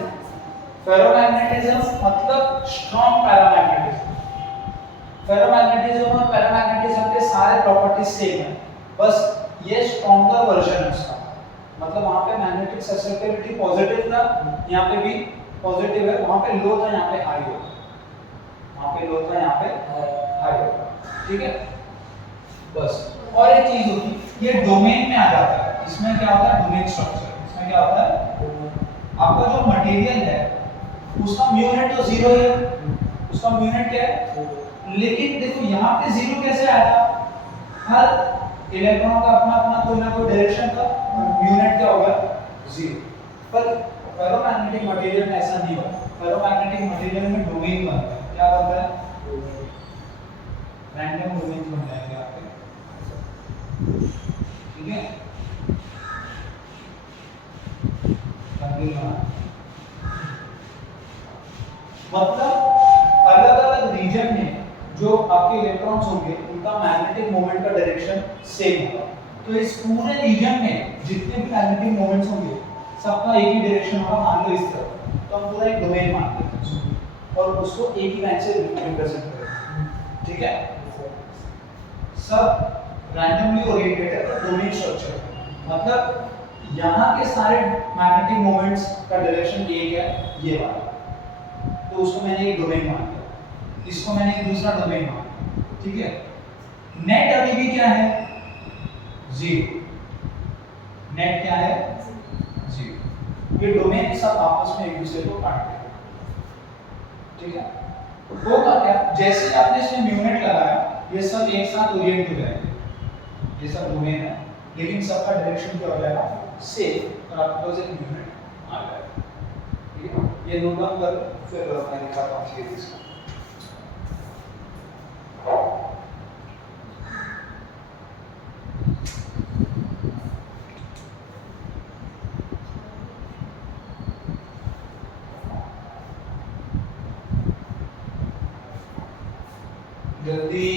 फेरोमैग्नेटिज्म मतलब स्ट्रॉन्ग पैरामैग्नेटिज्म। फेरोमैग्नेटिज्म और पैरामैग्नेटिज्म के सारे प्रॉपर्टीज सेम है, बस ये स्ट्रॉन्गर वर्जन है उसका। मतलब वहां पे मैग्नेटिक ससेप्टिबिलिटी पॉजिटिव था, यहाँ पे भी पॉजिटिव है, वहां पे लो था, यहाँ पे हाई होगा, वहां पे लो था, यहाँ पे हाई होगा, ठीक है। बस और एक चीज होती, ये डोमेन में आ जाता है, इसमें क्या होता है, डोमेन स्ट्रक्चर। इसमें क्या होता है, आपका जो मटेरियल है उसका म्यू नेट तो जीरो ही है, उसका म्यू नेट क्या है, लेकिन देखो यहाँ पे जीरो कैसे आया, हर इलेक्ट्रॉन का अपना अपना कोई ना कोई डायरेक्शन था, म्यू नेट क्या होगा, जीरो। पर फेरोमैग्नेटिक मटेरियल में ऐसा नहीं होता, फेरोमैग्नेटिक मटेरियल में डोमेन बनता है, क्या बनता है, रैंडम डोमेन बन जाएंगे आपके, ठीक है। मतलब अलग अलग रीजन में जो आपके इलेक्ट्रॉन्स होंगे उनका मैग्नेटिक मोमेंट का डायरेक्शन सेम होगा। तो इस पूरे रीजन में जितने भी मैग्नेटिक मोमेंट्स होंगे सबका एक ही डायरेक्शन होगा, मान लो इस तरह, तो हम पूरा एक डोमेन मान लेते हैं और उसको एक ही लाइन से रिप्रेजेंट करेंगे, ठीक है। सब रैंडमली ओरिएंटेड है, तो डोमेन स्ट्रक्चर मतलब यहाँ के सारे मैग्नेटिक मोमेंट्स का डायरेक्शन एक है, ये वाला, तो उसको मैंने एक डोमेन मान लिया, इसको मैंने एक दूसरा डोमेन मान लिया, ठीक है। नेट अभी भी क्या है, जीरो, नेट क्या है, जीरो। ये डोमेन सब आपस में एक दूसरे को काट देंगे, ठीक है। होगा क्या, जैसे आपने इसमें म्यू नेट लगाया, ये सब एक साथ ओरिएंट हो जाएंगे, ये सब डोमेन है, लेकिन सबका डायरेक्शन क्या हो जाएगा, सेम, और आपके पास एक म्यू नेट आ जाएगा, ठीक है। ये नोट डाउन कर, फिर मैं दिखाता हूँ सीरीज इसका। जल्दी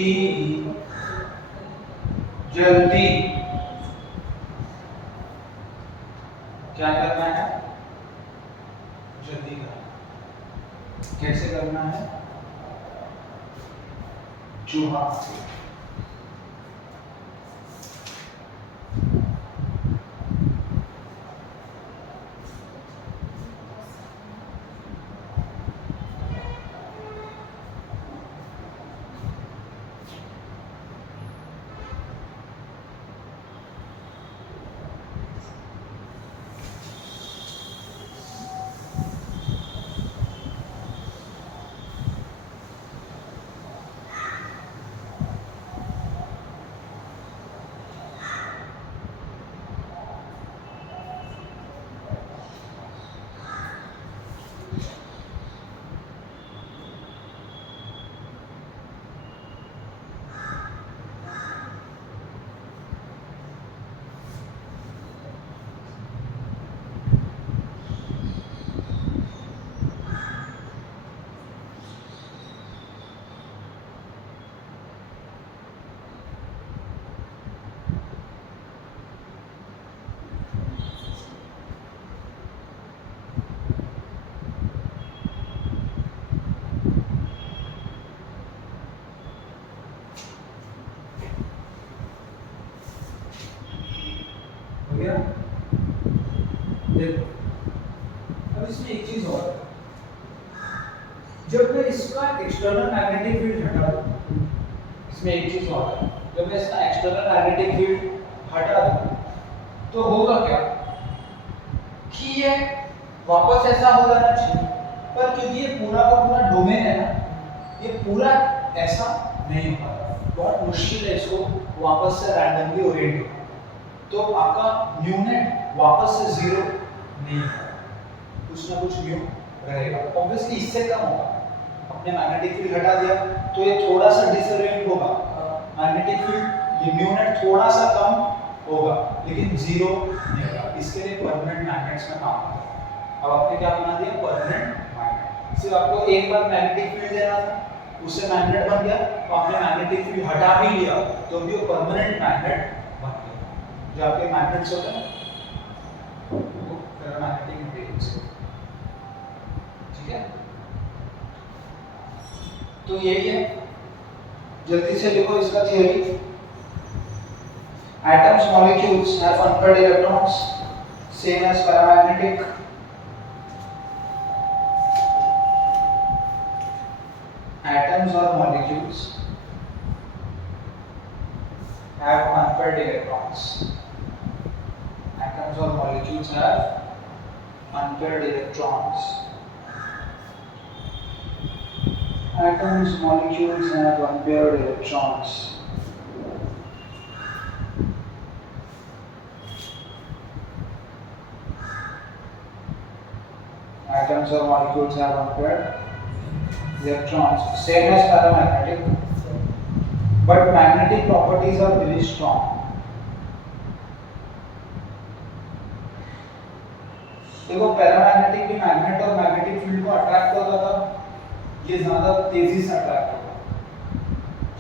जल्दी क्या करना है, जल्दी करना है। कैसे करना है, चूहा, गया। देखो अब इसमें एक चीज और है, जब मैं इसका एक्सटर्नल मैग्नेटिक फील्ड हटा दूं, इसमें एक चीज और है, जब मैं इसका एक्सटर्नल मैग्नेटिक फील्ड हटा दूं तो होगा क्या कि ये वापस ऐसा हो जाना चाहिए, पर क्योंकि ये पूरा का पूरा डोमेन है ना, ये पूरा ऐसा नहीं हो पाता, बहुत मुश्किल है इसको वापस से रैंडमली ओरिएंट होना। तो आपका न्यू नेट वापस से जीरो नहीं होगा, कुछ ना कुछ न्यू रहेगा। ऑब्वियसली इससे कम होगा, अपने मैग्नेटिक फील्ड हटा दिया तो ये थोड़ा सा डिसोरिएंट होगा, मैग्नेटिक फील्ड ये न्यू नेट थोड़ा सा कम होगा, लेकिन जीरो नहीं होगा। इसके लिए परमानेंट मैग्नेट्स में काम करता है। अब आपने क्या बना दिया, परमानेंट मैग्नेट। सिर्फ आपको एक बार मैग्नेटिक फील्ड देना था, उससे मैग्नेट बन गया, तो आपने मैग्नेटिक फील्ड हटा भी लिया तो भी वो परमानेंट मैग्नेट बन गया। जो आपके मैग्नेट्स होते हैं वो फेरोमैग्नेटिक मटेरियल से, ठीक है। तो यही है, जल्दी से लिखो इसका theory. Atoms, molecules have unpaired electrons, same as paramagnetic. Atoms or molecules have unpaired electrons. Atoms or molecules have unpaired electrons. Atoms, molecules have unpaired electrons. Atoms or molecules have unpaired electrons, same as paramagnetic, but magnetic properties are very strong. देखो paramagnetic भी magnet और magnetic field को attract करता था, ये ज्यादा तेजी से अट्रैक्ट होगा,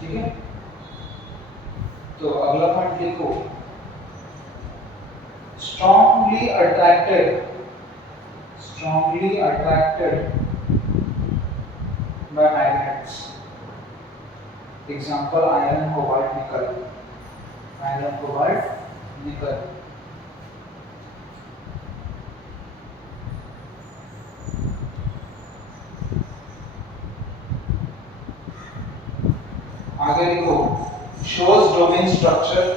ठीक है। तो अगला पॉइंट लिखो, strongly attracted by magnets. Example, iron, cobalt, nickel. Iron, cobalt, nickel. आगे लिखो, shows domain structure.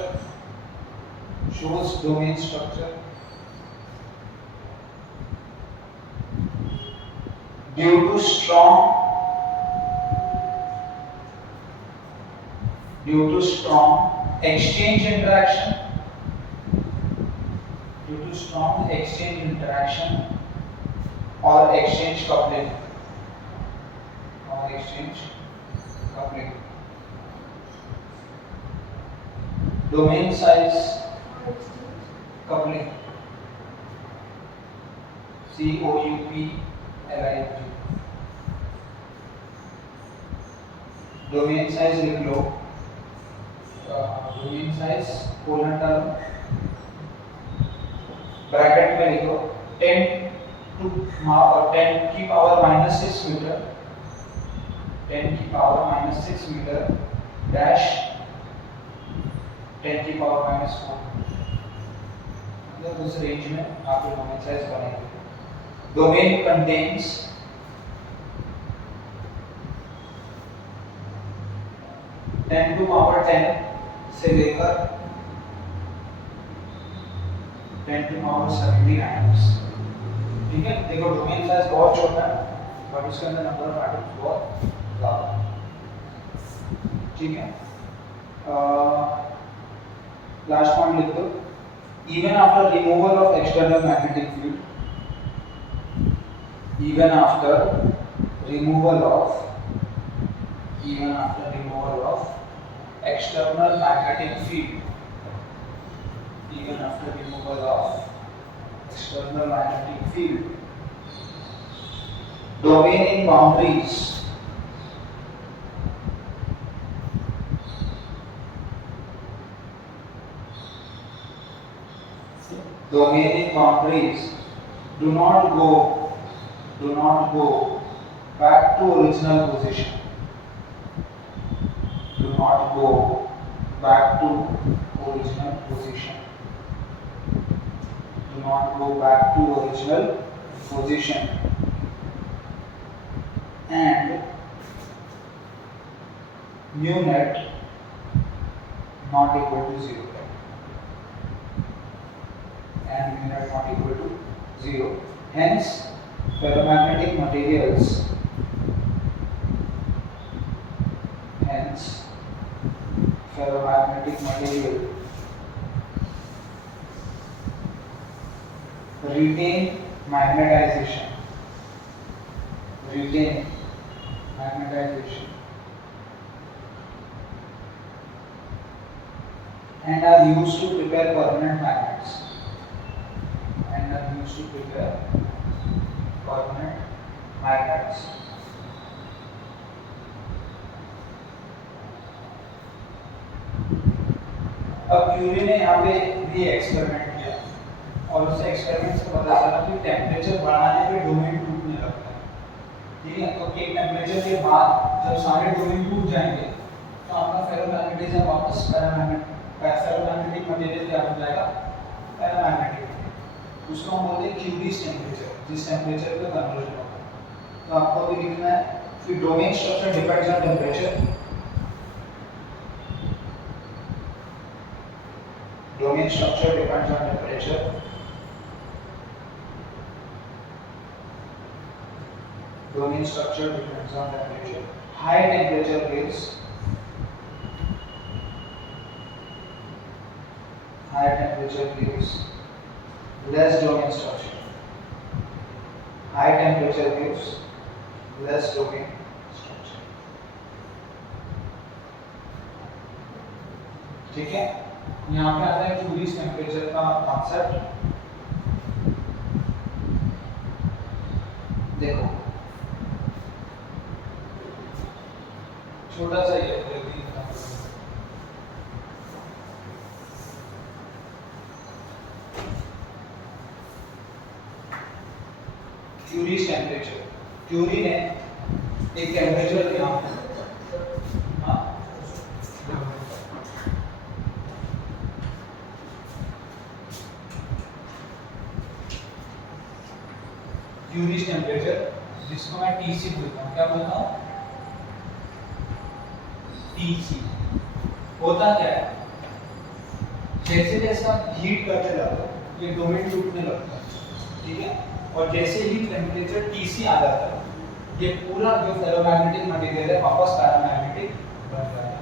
Due to strong exchange interaction, or exchange coupling, domain size coupling, COUPLING, domain size लिख लो, domain size colon term bracket में लिखो 10 की power -6 metre, 10 की power -6 metre dash 10 की power -4, मतलब उस रेंज में आप ये डोमेन साइज बनेंगे। डोमेन कंटेन्स 10 टू पावर 10 से लेकर 10 टू पावर 17 एटम्स, ठीक है। देखो डोमेन साइज बहुत छोटा है बट उसके अंदर नंबर ऑफ एटम्स बहुत ज्यादा, ठीक है। लास्ट पॉइंट लिख दो, even after removal of external magnetic field, even after removal of external magnetic field, domain in boundaries do not go back to original position. And mu net not equal to 0 and mu naught not equal to 0. Hence ferromagnetic materials retain magnetization and are used to prepare permanent magnets अब Curie ने यहाँ पे भी experiment किया और उस experiment से पता चला कि टेम्परेचर बढ़ाने पे डोमेन टूटने लगता है। ठीक है, तो एक टेम्परेचर के बाद जब सारे डोमेन टूट जाएंगे तो आपका फेरोमैग्नेटिज्म वापस फेरोमैग्नेटिक मटेरियल क्या हो जाएगा, पैरामैग्नेटिक। उसको हम बोलते हैं क्यूरीज टेम्परेचर, जिस टेम्परेचर पे कन्वर्जन होता है। तो आपको भी लिखना है कि domain structure depends on temperature, domain structure depends on temperature. High temperature gives less domain structure. ठीक है, यहाँ पे आता है क्यूरीज टेम्परेचर का कॉन्सेप्ट। देखो छोटा सा ये क्यूरीज टेम्परेचर, क्यूरी ने एक टेम्परेचर दिया, क्यूरीज टेम्परेचर, जिसको मैं TC बोलता हूँ। क्या बोलता हूँ? TC। होता क्या है, जैसे जैसे आप हीट करते जाते हो ये डोमेन टूटने लगता है। ठीक है, और जैसे ही टेम्परेचर TC आ जाता है ये पूरा जो फेरोमैग्नेटिक मटेरियल है वापस पैरामैग्नेटिक बन जाता है।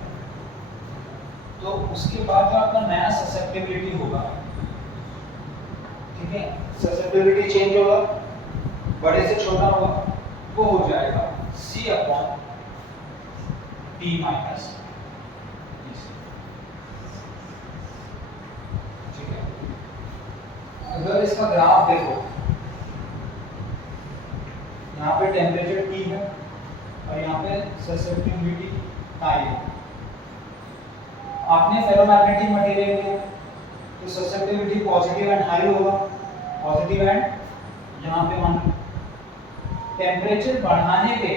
तो उसके बाद जो आपका नया ससेप्टिबिलिटी होगा, ठीक है, ससेप्टिबिलिटी चेंज होगा, बड़े से छोटा होगा, वो हो जाएगा C/T माइनस। ठीक है, अगर इसका ग्राफ देखो, यहाँ पे टेम्परेचर T है और यहाँ पे ससेप्टिबिलिटी I है। आपने फेरोमैग्नेटिक मटेरियल लिया तो ससेप्टिबिलिटी पॉजिटिव एंड हाई होगा, पॉजिटिव एंड यहाँ पे मान टेम्परेचर बढ़ाने पे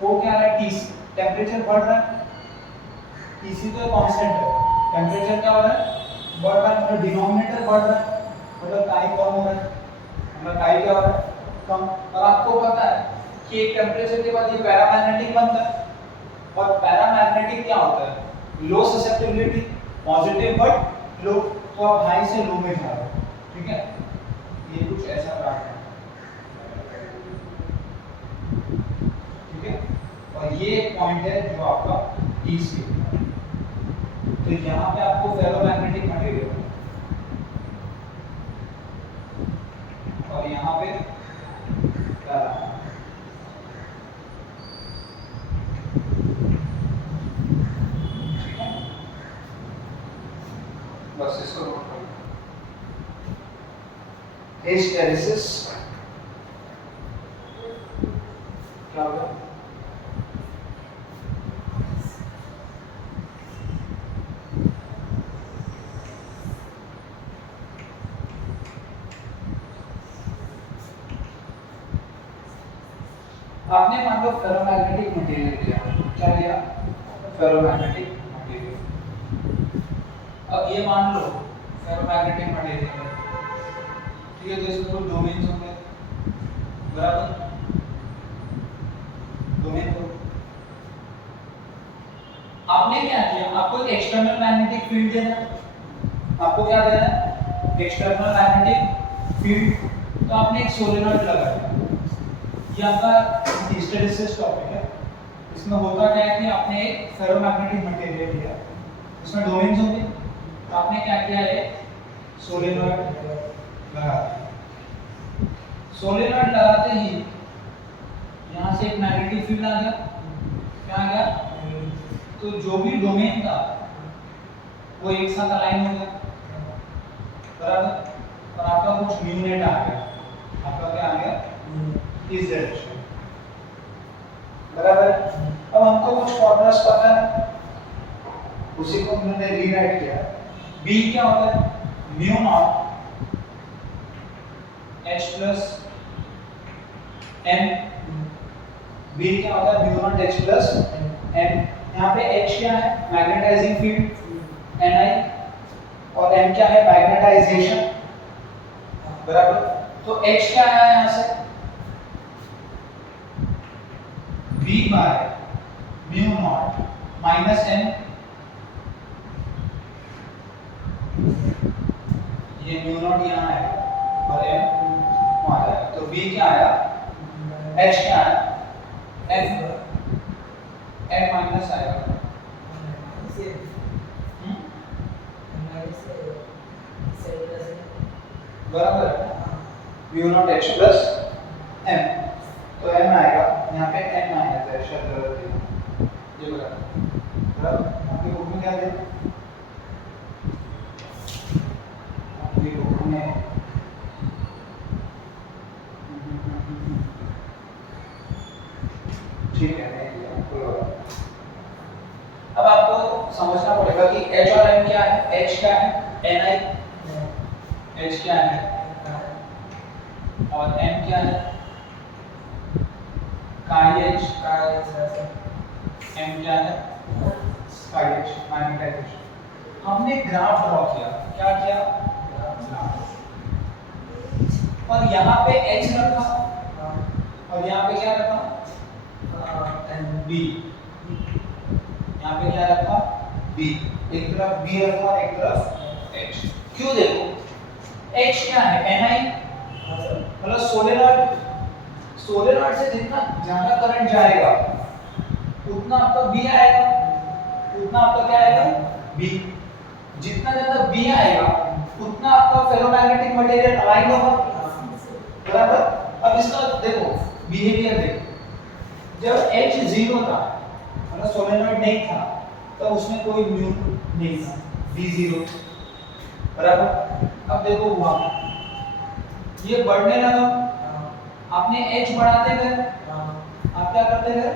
वो क्या रहा है, TC, टेम्परेचर बढ़ रहा है, TC तो कांस्टेंट है, टेम्परेचर क्या हो रहा है, बढ़ रहा है, मतलब डिनोमिनेटर बढ़ रहा है, मतलब काई कम हो रहा है, मतलब काई क्या हो रहा है, कम। और आपको पता है कि एक टेम्परेचर के बाद ये पैरामैग्नेटिक बनता है, और पैरामैग्नेटिक क्या होता है, लो ससेप्टिबिलिटी, पॉजिटिव बट लो, तो आप हाई से लो में जा रहे हो। ठीक है, ये कुछ ऐसा ग्राफ है। ठीक है, और ये एक पॉइंट है जो आपका TC है। तो यहाँ पे आपको फेरोमैग्नेटिक मटेरियल और यहाँ पे क्या रहा, ठीक है, बस इसको नोट करो। हिस्टेरेसिस क्या होगा, आपने मान लो फेरोमैग्नेटिक मटेरियल लिया, क्या लिया, फेरोमैग्नेटिक मटेरियल। अब ये मान लो फेरोमैग्नेटिक मटेरियल है, ठीक है, तो इसमें कुछ डोमेन्स होंगे, बराबर, डोमेन तो आपने क्या किया, आपको एक एक्सटर्नल मैग्नेटिक फील्ड देना है, आपको क्या देना है, एक्सटर्नल मैग्नेटिक फील्ड। तो आपने एक सोलेनॉइड लगा दिया, ये आपका हिस्टेरेसिस टॉपिक है। इसमें होता क्या है कि आपने एक फेरोमैग्नेटिक मटेरियल लिया, इसमें डोमेन्स होंगे, तो आपने क्या किया है, सोलेनॉइड लगा दिया। सोलेनॉइड लगाते ही यहाँ से एक मैग्नेटिक फील्ड आ गया, क्या आ गया, तो जो भी डोमेन था वो एक साथ अलाइन हो गया, बराबर, और आपका कुछ म्यू नेट आ गया, आपका क्या आ गया, इस डायरेक्शन, बराबर। अब हमको कुछ फॉर्मूलास पता है, उसी को हमने रीराइट किया। B क्या होता है, mu naught H plus M, B क्या होता है, mu naught H plus M। यहाँ पे H क्या है, मैग्नेटाइजिंग फील्ड Ni, और M क्या है, मैग्नेटाइजेशन, बराबर। तो H क्या आया यहाँ से, V by mu naught minus M, ये म्यू नॉट यहाँ है और M वहाँ जाएगा, तो V क्या आया, H क्या आया, M माइनस आएगा, बराबर है, mu naught H plus M, तो M आएगा, यहाँ पे M माइनस है, शब्द गलत है, ये बराबर। आपकी बुक में क्या है, आपकी बुक में ठीक है, नहीं दिया, कोई बात नहीं। अब आपको समझना पड़ेगा कि H और M क्या है, H क्या है, Ni, H क्या है, और M क्या है, chi H, M क्या है, phi H, मैग्नेटाइजेशन। हमने ग्राफ ड्रॉ किया, क्या किया, और यहाँ पे H रखा, और यहाँ पे क्या रखा, B, यहाँ पे क्या रखा, B, एक तरफ B रखा और एक तरफ H। क्यों, देखो H क्या है, Ni, मतलब सोलेनॉइड, सोलेनॉइड से जितना ज्यादा करंट जाएगा उतना आपका B आएगा, उतना आपका क्या आएगा, B, जितना ज्यादा B आएगा उतना आपका फेरोमैग्नेटिक मटेरियल अलाइन होगा, बराबर। अब इसका देखो बिहेवियर देखो, जब H 0 था, मतलब सोलेनॉइड नहीं था, तो उसमें कोई म्यू नहीं था, B 0, बराबर। अब देखो हुआ, ये बढ़ने लगा, आपने H बढ़ाते गए, आप क्या करते गए,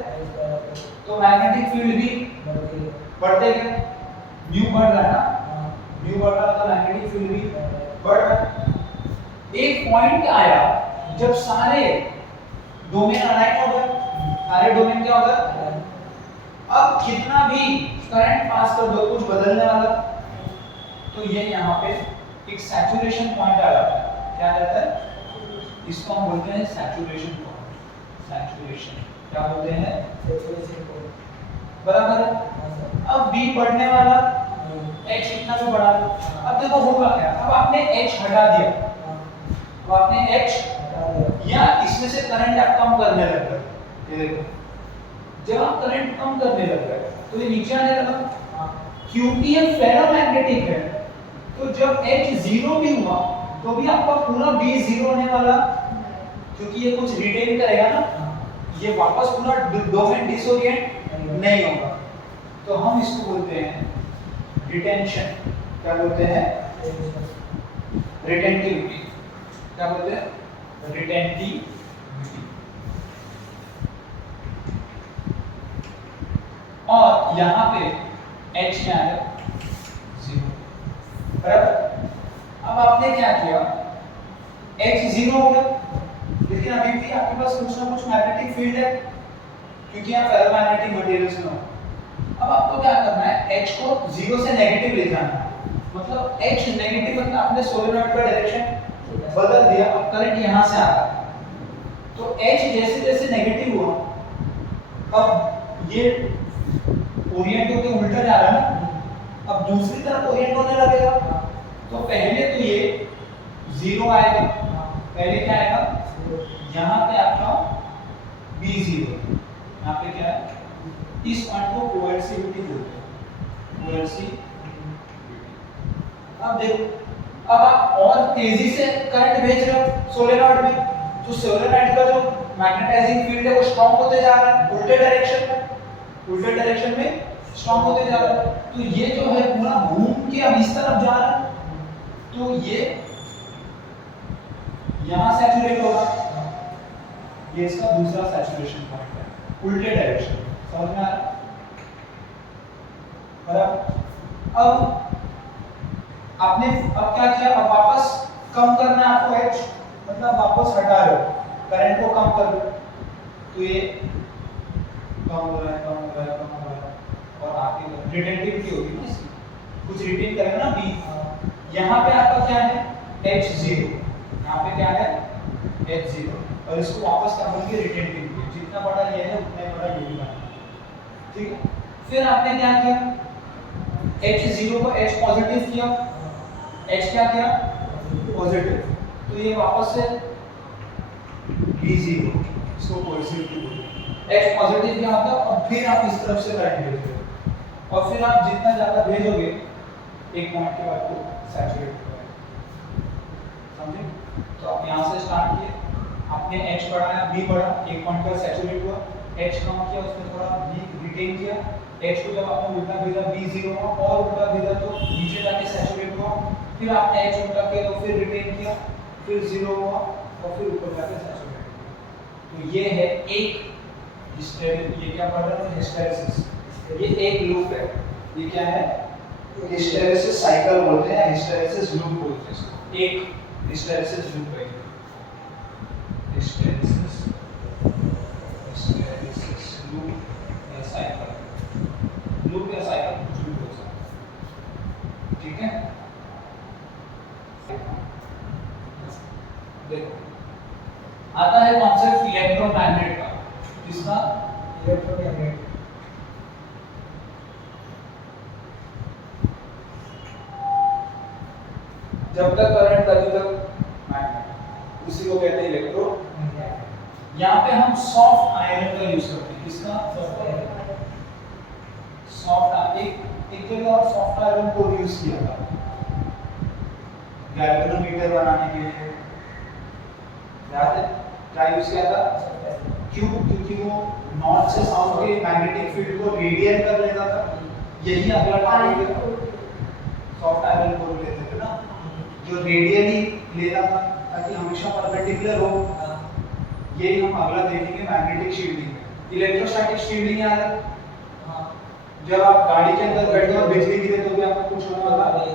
तो मैग्नेटिक फील्ड भी बढ़ते गए, म्यू बढ़ रहा है ना, म्यू बढ़ रहा तो मैग्नेटिक फील्ड भी बढ़ रहा है। एक पॉइंट आया जब सारे डोमेन अलाइन हो गए, सारे डोमेन क्या हो गए, अब कितना भी करंट पास कर दो कुछ बदलने वाला, तो ये यहाँ पे एक सैचुरेशन पॉइंट आ जाता है, क्या रहता है, इसको हम बोलते हैं सैचुरेशन पॉइंट, सैचुरेशन क्या बोलते हैं, सैचुरेशन पॉइंट, बराबर है। अब B बढ़ने वाला, H इतना भी बढ़ा दो, अब देखो होगा क्या, अब आपने H हटा दिया, तो आपने H या इसमें से करंट आप कम करने लग गए, ये देखो जब आप करंट कम करने लग गए तो ये नीचे आने लगा, क्योंकि ये फेरोमैग्नेटिक है, तो जब H 0 भी हुआ तो भी आपका पूरा B 0 होने वाला, क्योंकि ये कुछ रिटेन करेगा ना, ये वापस पूरा डोमेन डिसोरिएंट नहीं होगा, तो हम इसको बोलते हैं रिटेंशन, क्या बोलते हैं, रिटेंटिविटी, क्या बोलते हैं, रिटेंटिविटी। और यहाँ पे H क्या है, 0, बराबर। अब आपने क्या किया, H 0 हो गया, लेकिन अभी भी आपके पास कुछ ना कुछ मैग्नेटिक फील्ड है, क्योंकि यहाँ फेरोमैग्नेटिक मटेरियल्स में हो। अब आपको क्या करना है, H को 0 से नेगेटिव ले जाना है, मतलब H नेगेटिव, मतलब आपने सोलेनॉइड का डायरेक्शन बदल दिया, अब करंट यहाँ से आ रहा है, तो H जैसे जैसे नेगेटिव हुआ, अब ये ओरिएंट होके उल्टा जा रहा है ना, अब दूसरी तरफ ओरिएंट होने लगेगा, तो पहले तो ये 0 आएगा, पहले क्या आएगा, यहाँ पे आपका B0, यहाँ पे क्या है, इस पॉइंट को कोएर्सिविटी बोलते हैं, कोएर्सिविटी। अब देखो, अब आप और तेजी से करंट भेज रहे हो सोलेनॉइड में, तो सोलेनॉइड का जो मैग्नेटाइजिंग फील्ड है वो स्ट्रांग होते जा रहा है उल्टे डायरेक्शन में स्ट्रांग होते जा रहा है, तो ये जो है पूरा घूम के अब इस तरफ जा रहा है, तो ये यहाँ सैचुरेट होगा, ये इसका दूसरा सैचुरेशन पॉइंट है उल्टे डायरेक्शन में, समझ में आ रहा है? बराबर। अब आपने अब क्या किया, अब वापस कम करना है आपको H, मतलब वापस हटा रहे हो, करंट को कम कर दो, तो ये कम हो रहा है और आगे रिटेंटिविटी होगी ना इसकी, कुछ रिटेन करेगा ना B। यहाँ पे आपका क्या है, H0, यहाँ पे क्या है, H0, और इसको वापस क्या बोलेंगे, रिटेंटिविटी, जितना बड़ा ये है उतना ही बड़ा ये भी बना, ठीक है। फिर आपने क्या किया, H0 को H पॉजिटिव किया, H क्या किया, पॉजिटिव, तो ये वापस से B0, इसको कोएर्सिविटी बोलते हैं, H पॉजिटिव क्या होता है, और फिर आप इस तरफ से करंट भेजोगे, और फिर आप जितना ज़्यादा भेजोगे एक पॉइंट के बाद को सैचुरेट हो जाएगा, समझे? तो आप यहाँ से स्टार्ट किए, आपने H बढ़ाया, B बढ़ा, एक पॉइंट पर सैचुरेट हुआ, H कम किया, उसमें थोड़ा B रिटेन किया, H को जब आपने उल्टा भेजा B0 हुआ, और उल्टा भेजा तो नीचे जाके सैचुरेट हुआ, फिर आपने H उल्टा किया तो फिर रिटेन किया, फिर 0 हुआ और फिर ऊपर जाके सैचुरेट हुआ। तो ये है एक हिस्टेरिसिस, ये क्या पढ़ रहे हैं, हिस्टेरिसिस, ये एक लूप है, ये क्या है, हिस्टेरिसिस साइकिल बोलते हैं, हिस्टेरिसिस लूप बोलते हैं इसको, एक हिस्टेरिसिस लूप है, हिस्टेरिसिस लूप या साइकिल, लूप या साइकिल कुछ भी बोल सकते हैं, ठीक है। देखो आता है कॉन्सेप्ट इलेक्ट्रोमैग्नेट का, किसका, इलेक्ट्रोमैग्नेट, जब तक करंट तभी तक मैग्नेट, उसी को कहते हैं इलेक्ट्रोमैग्नेट। यहाँ पे हम सॉफ्ट आयरन का यूज करते हैं, किसका, सॉफ्ट, एक जगह और सॉफ्ट आयरन को यूज किया था गैल्वेनोमीटर बनाने के लिए, याद है क्या यूज किया था, क्यों, क्योंकि वो नॉर्थ से साउथ के मैग्नेटिक फील्ड को रेडिएट कर लेता था, यही अगला टॉपिक है, सॉफ्ट आयरन को लेते थे ना, जो रेडियली लेता था ताकि हमेशा परपेंडिकुलर हो, यही हम अगला देखेंगे मैग्नेटिक शील्डिंग। इलेक्ट्रोस्टैटिक शील्डिंग याद है, जब आप गाड़ी के अंदर बैठे और बिजली गिरे तो भी आपको कुछ होने वाला नहीं,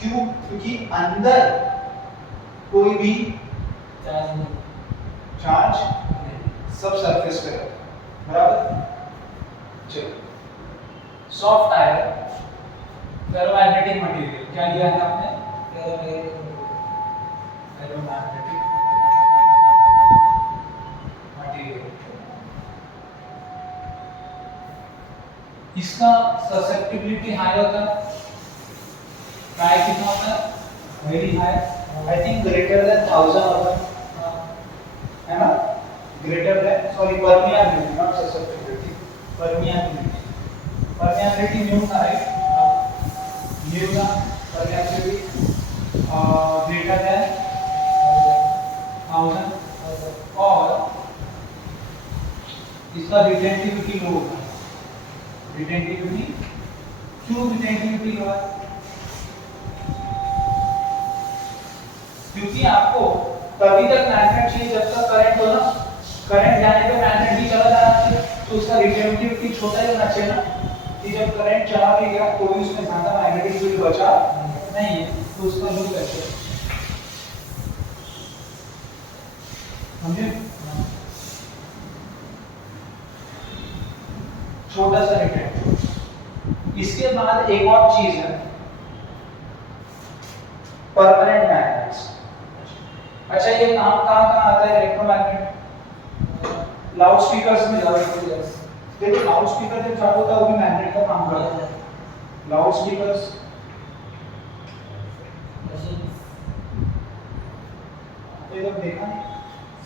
क्यों, क्योंकि अंदर कोई भी चार्ज सब सरफेस पे है, बराबर। चलो सॉफ्ट आयरन, फेरोमैग्नेटिक मटेरियल, क्या लिया है आपने, फेरोमैग्नेटिक मटेरियल, इसका ससेप्टिबिलिटी हाई होता है, प्राय कितना होता है, very high, I think greater than 1000 होता है ना, greater than, sorry permeability not susceptibility, permeability new था, राइट, न्यू था परमियाबिलिटी ग्रेटर देन 1000, और इसका रिटेंटिविटी लो होता है, रिटेंटिविटी, क्यों रिटेंटिविटी लो है, क्योंकि आपको तभी तक मैग्नेट चाहिए जब तक करंट हो ना, करंट जाने पे मैग्नेट भी चला जाना चाहिए, तो उसका रिटेंटिविटी छोटा ही होना चाहिए ना, कि जब करंट चला भी गया कोई उसमें ज्यादा मैग्नेटिक फील्ड बचा नहीं है, तो उसका लूप कैसे, समझे, छोटा सा रिटेंटिविटी। इसके बाद एक और चीज है, परमानेंट मैग्नेट्स। अच्छा ये कहाँ आता है इलेक्ट्रोमैग्नेट, लाउड स्पीकर्स में, देखो लाउड स्पीकर जब चालू होता है वो भी मैग्नेट का काम करता है। लाउड स्पीकर्स तो जब देखा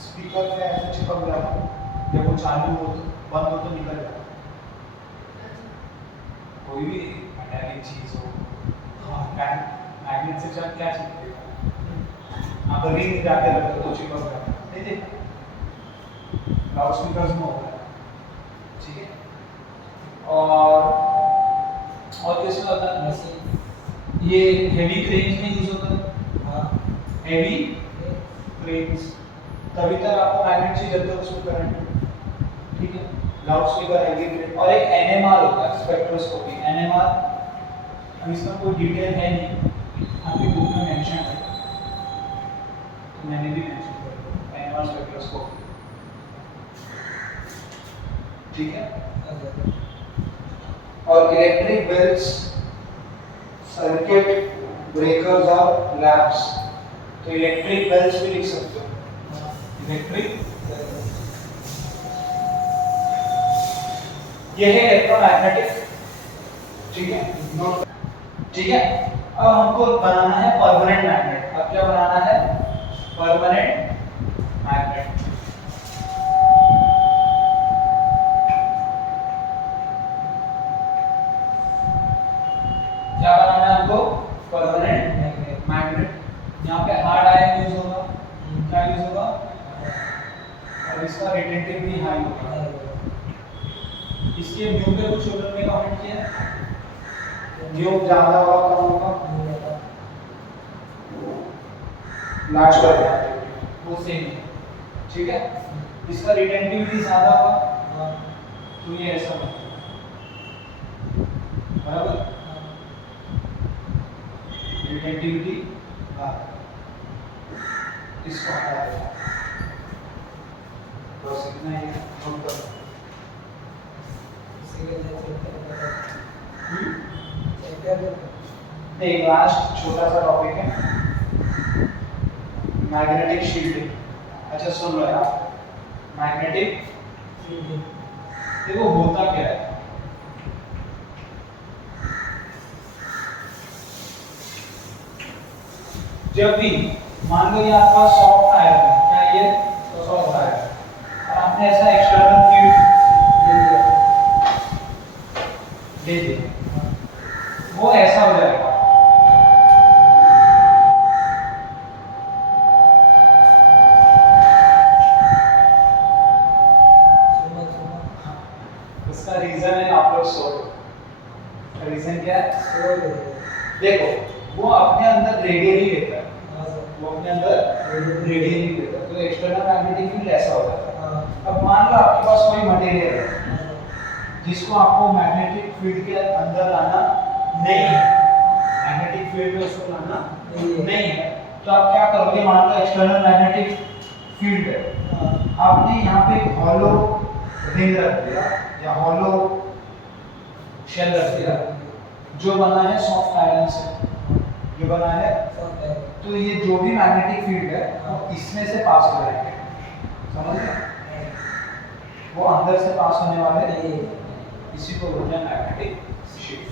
स्पीकर पे ऐसे चिपक जाता है, जब वो चालू हो तो बंद हो तो निकल जाता है। कोई भी मेटालिक चीज हो, हाँ मैग्नेट से जब क्या चिपकेगा, अगर रिंग जाके रखो तो चिपक जाता है, नहीं देखा लाउड स्पीकर्स में होता है, ठीक है। और किसमें होता है? ये हेवी क्रेन्स में यूज होता है। हाँ, हेवी क्रेन्स तभी तक आपको मैग्नेट चाहिए जब तक उसमें करंट है, ठीक है। लाउड स्पीकर, हेवी क्रेन और एक एनएमआर होता है, स्पेक्ट्रोस्कोपी। एनएमआर अब इसका कोई डिटेल है नहीं, आपके बुक में मेंशन है तो मैंने भी मेंशन कर दिया, एनएमआर स्पेक्ट्रोस्कोपी, ठीक है। और इलेक्ट्रिक बेल्स, सर्किट ब्रेकर्स और लैम्प्स, तो इलेक्ट्रिक बेल्स भी लिख सकते हो, इलेक्ट्रिक। ये है इलेक्ट्रोमैग्नेटिक, ठीक है, नोट, ठीक है। अब हमको बनाना है परमानेंट मैग्नेट। अब क्या बनाना है? Permanent magnet. क्या बनाना है हमको? Permanent magnet. यहाँ पे हार्ड आयन यूज होगा, क्या यूज होगा? और इसका रिटेंटिव भी हाई होगा। इसके म्यू पे कुछ स्टूडेंट ने कमेंट किया है, म्यू ज्यादा होगा कम होगा? लास्ट वाला वो सेम है, ठीक है। इसका रिटेंटिविटी ज्यादा होगा तो ये ऐसा होगा, बराबर। रिटेंटिविटी इसको हटा देना, बस इतना ही नोट कर। एक लास्ट छोटा सा टॉपिक है, मैग्नेटिक शील्डिंग। अच्छा सुन लो यार, मैग्नेटिक शील्डिंग देखो होता क्या है। जब भी मान लो ये आपका सॉफ्ट आयरन है, क्या ये सॉफ्ट आयरन, और आपने ऐसा एक्सटर्नल फील्ड दे दिया, वो ऐसा हो जाएगा। इसका रीजन है आप लोग सोल्व। रीजन क्या है? देखो वो अपने अंदर रेडियली लेता है, वो अपने अंदर रेडियली लेता है, तो एक्सटर्नल मैग्नेटिक फील्ड ऐसा हो जाता है। अब मान लो आपके पास कोई मटेरियल है जिसको आपको मैग्नेटिक फील्ड के अंदर लाना नहीं है, मैग्नेटिक फील्ड में उसको लाना नहीं है, तो आप क्या करोगे? मान लो एक्सटर्नल मैग्नेटिक फील्ड है, आपने यहाँ पे एक हॉलो रिंग रख दिया या हॉलो शेल रख दिया जो बना है सॉफ्ट आयरन से, जो बना है, तो ये जो भी मैग्नेटिक फील्ड है वो इसमें से पास हो जाएंगे, समझ गए? वो अंदर से पास होने वाले नहीं, इसी को बोलते हैं मैग्नेटिक शील्ड,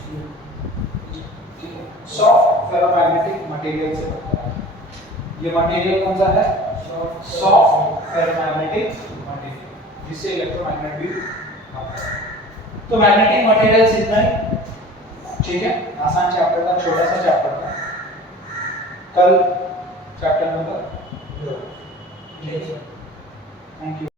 ठीक है। सॉफ्ट फेरोमैग्नेटिक मटेरियल से बनता है। ये मटेरियल कौन सा है? सॉफ्ट फेरोमैग्नेटिक मटेरियल, जिससे इलेक्ट्रोमैग्नेट भी बनता है। तो मैग्नेटिक मटेरियल इतना ही, ठीक है। आसान चैप्टर था, छोटा सा चैप्टर था। कल चैप्टर नंबर 2। Thank you.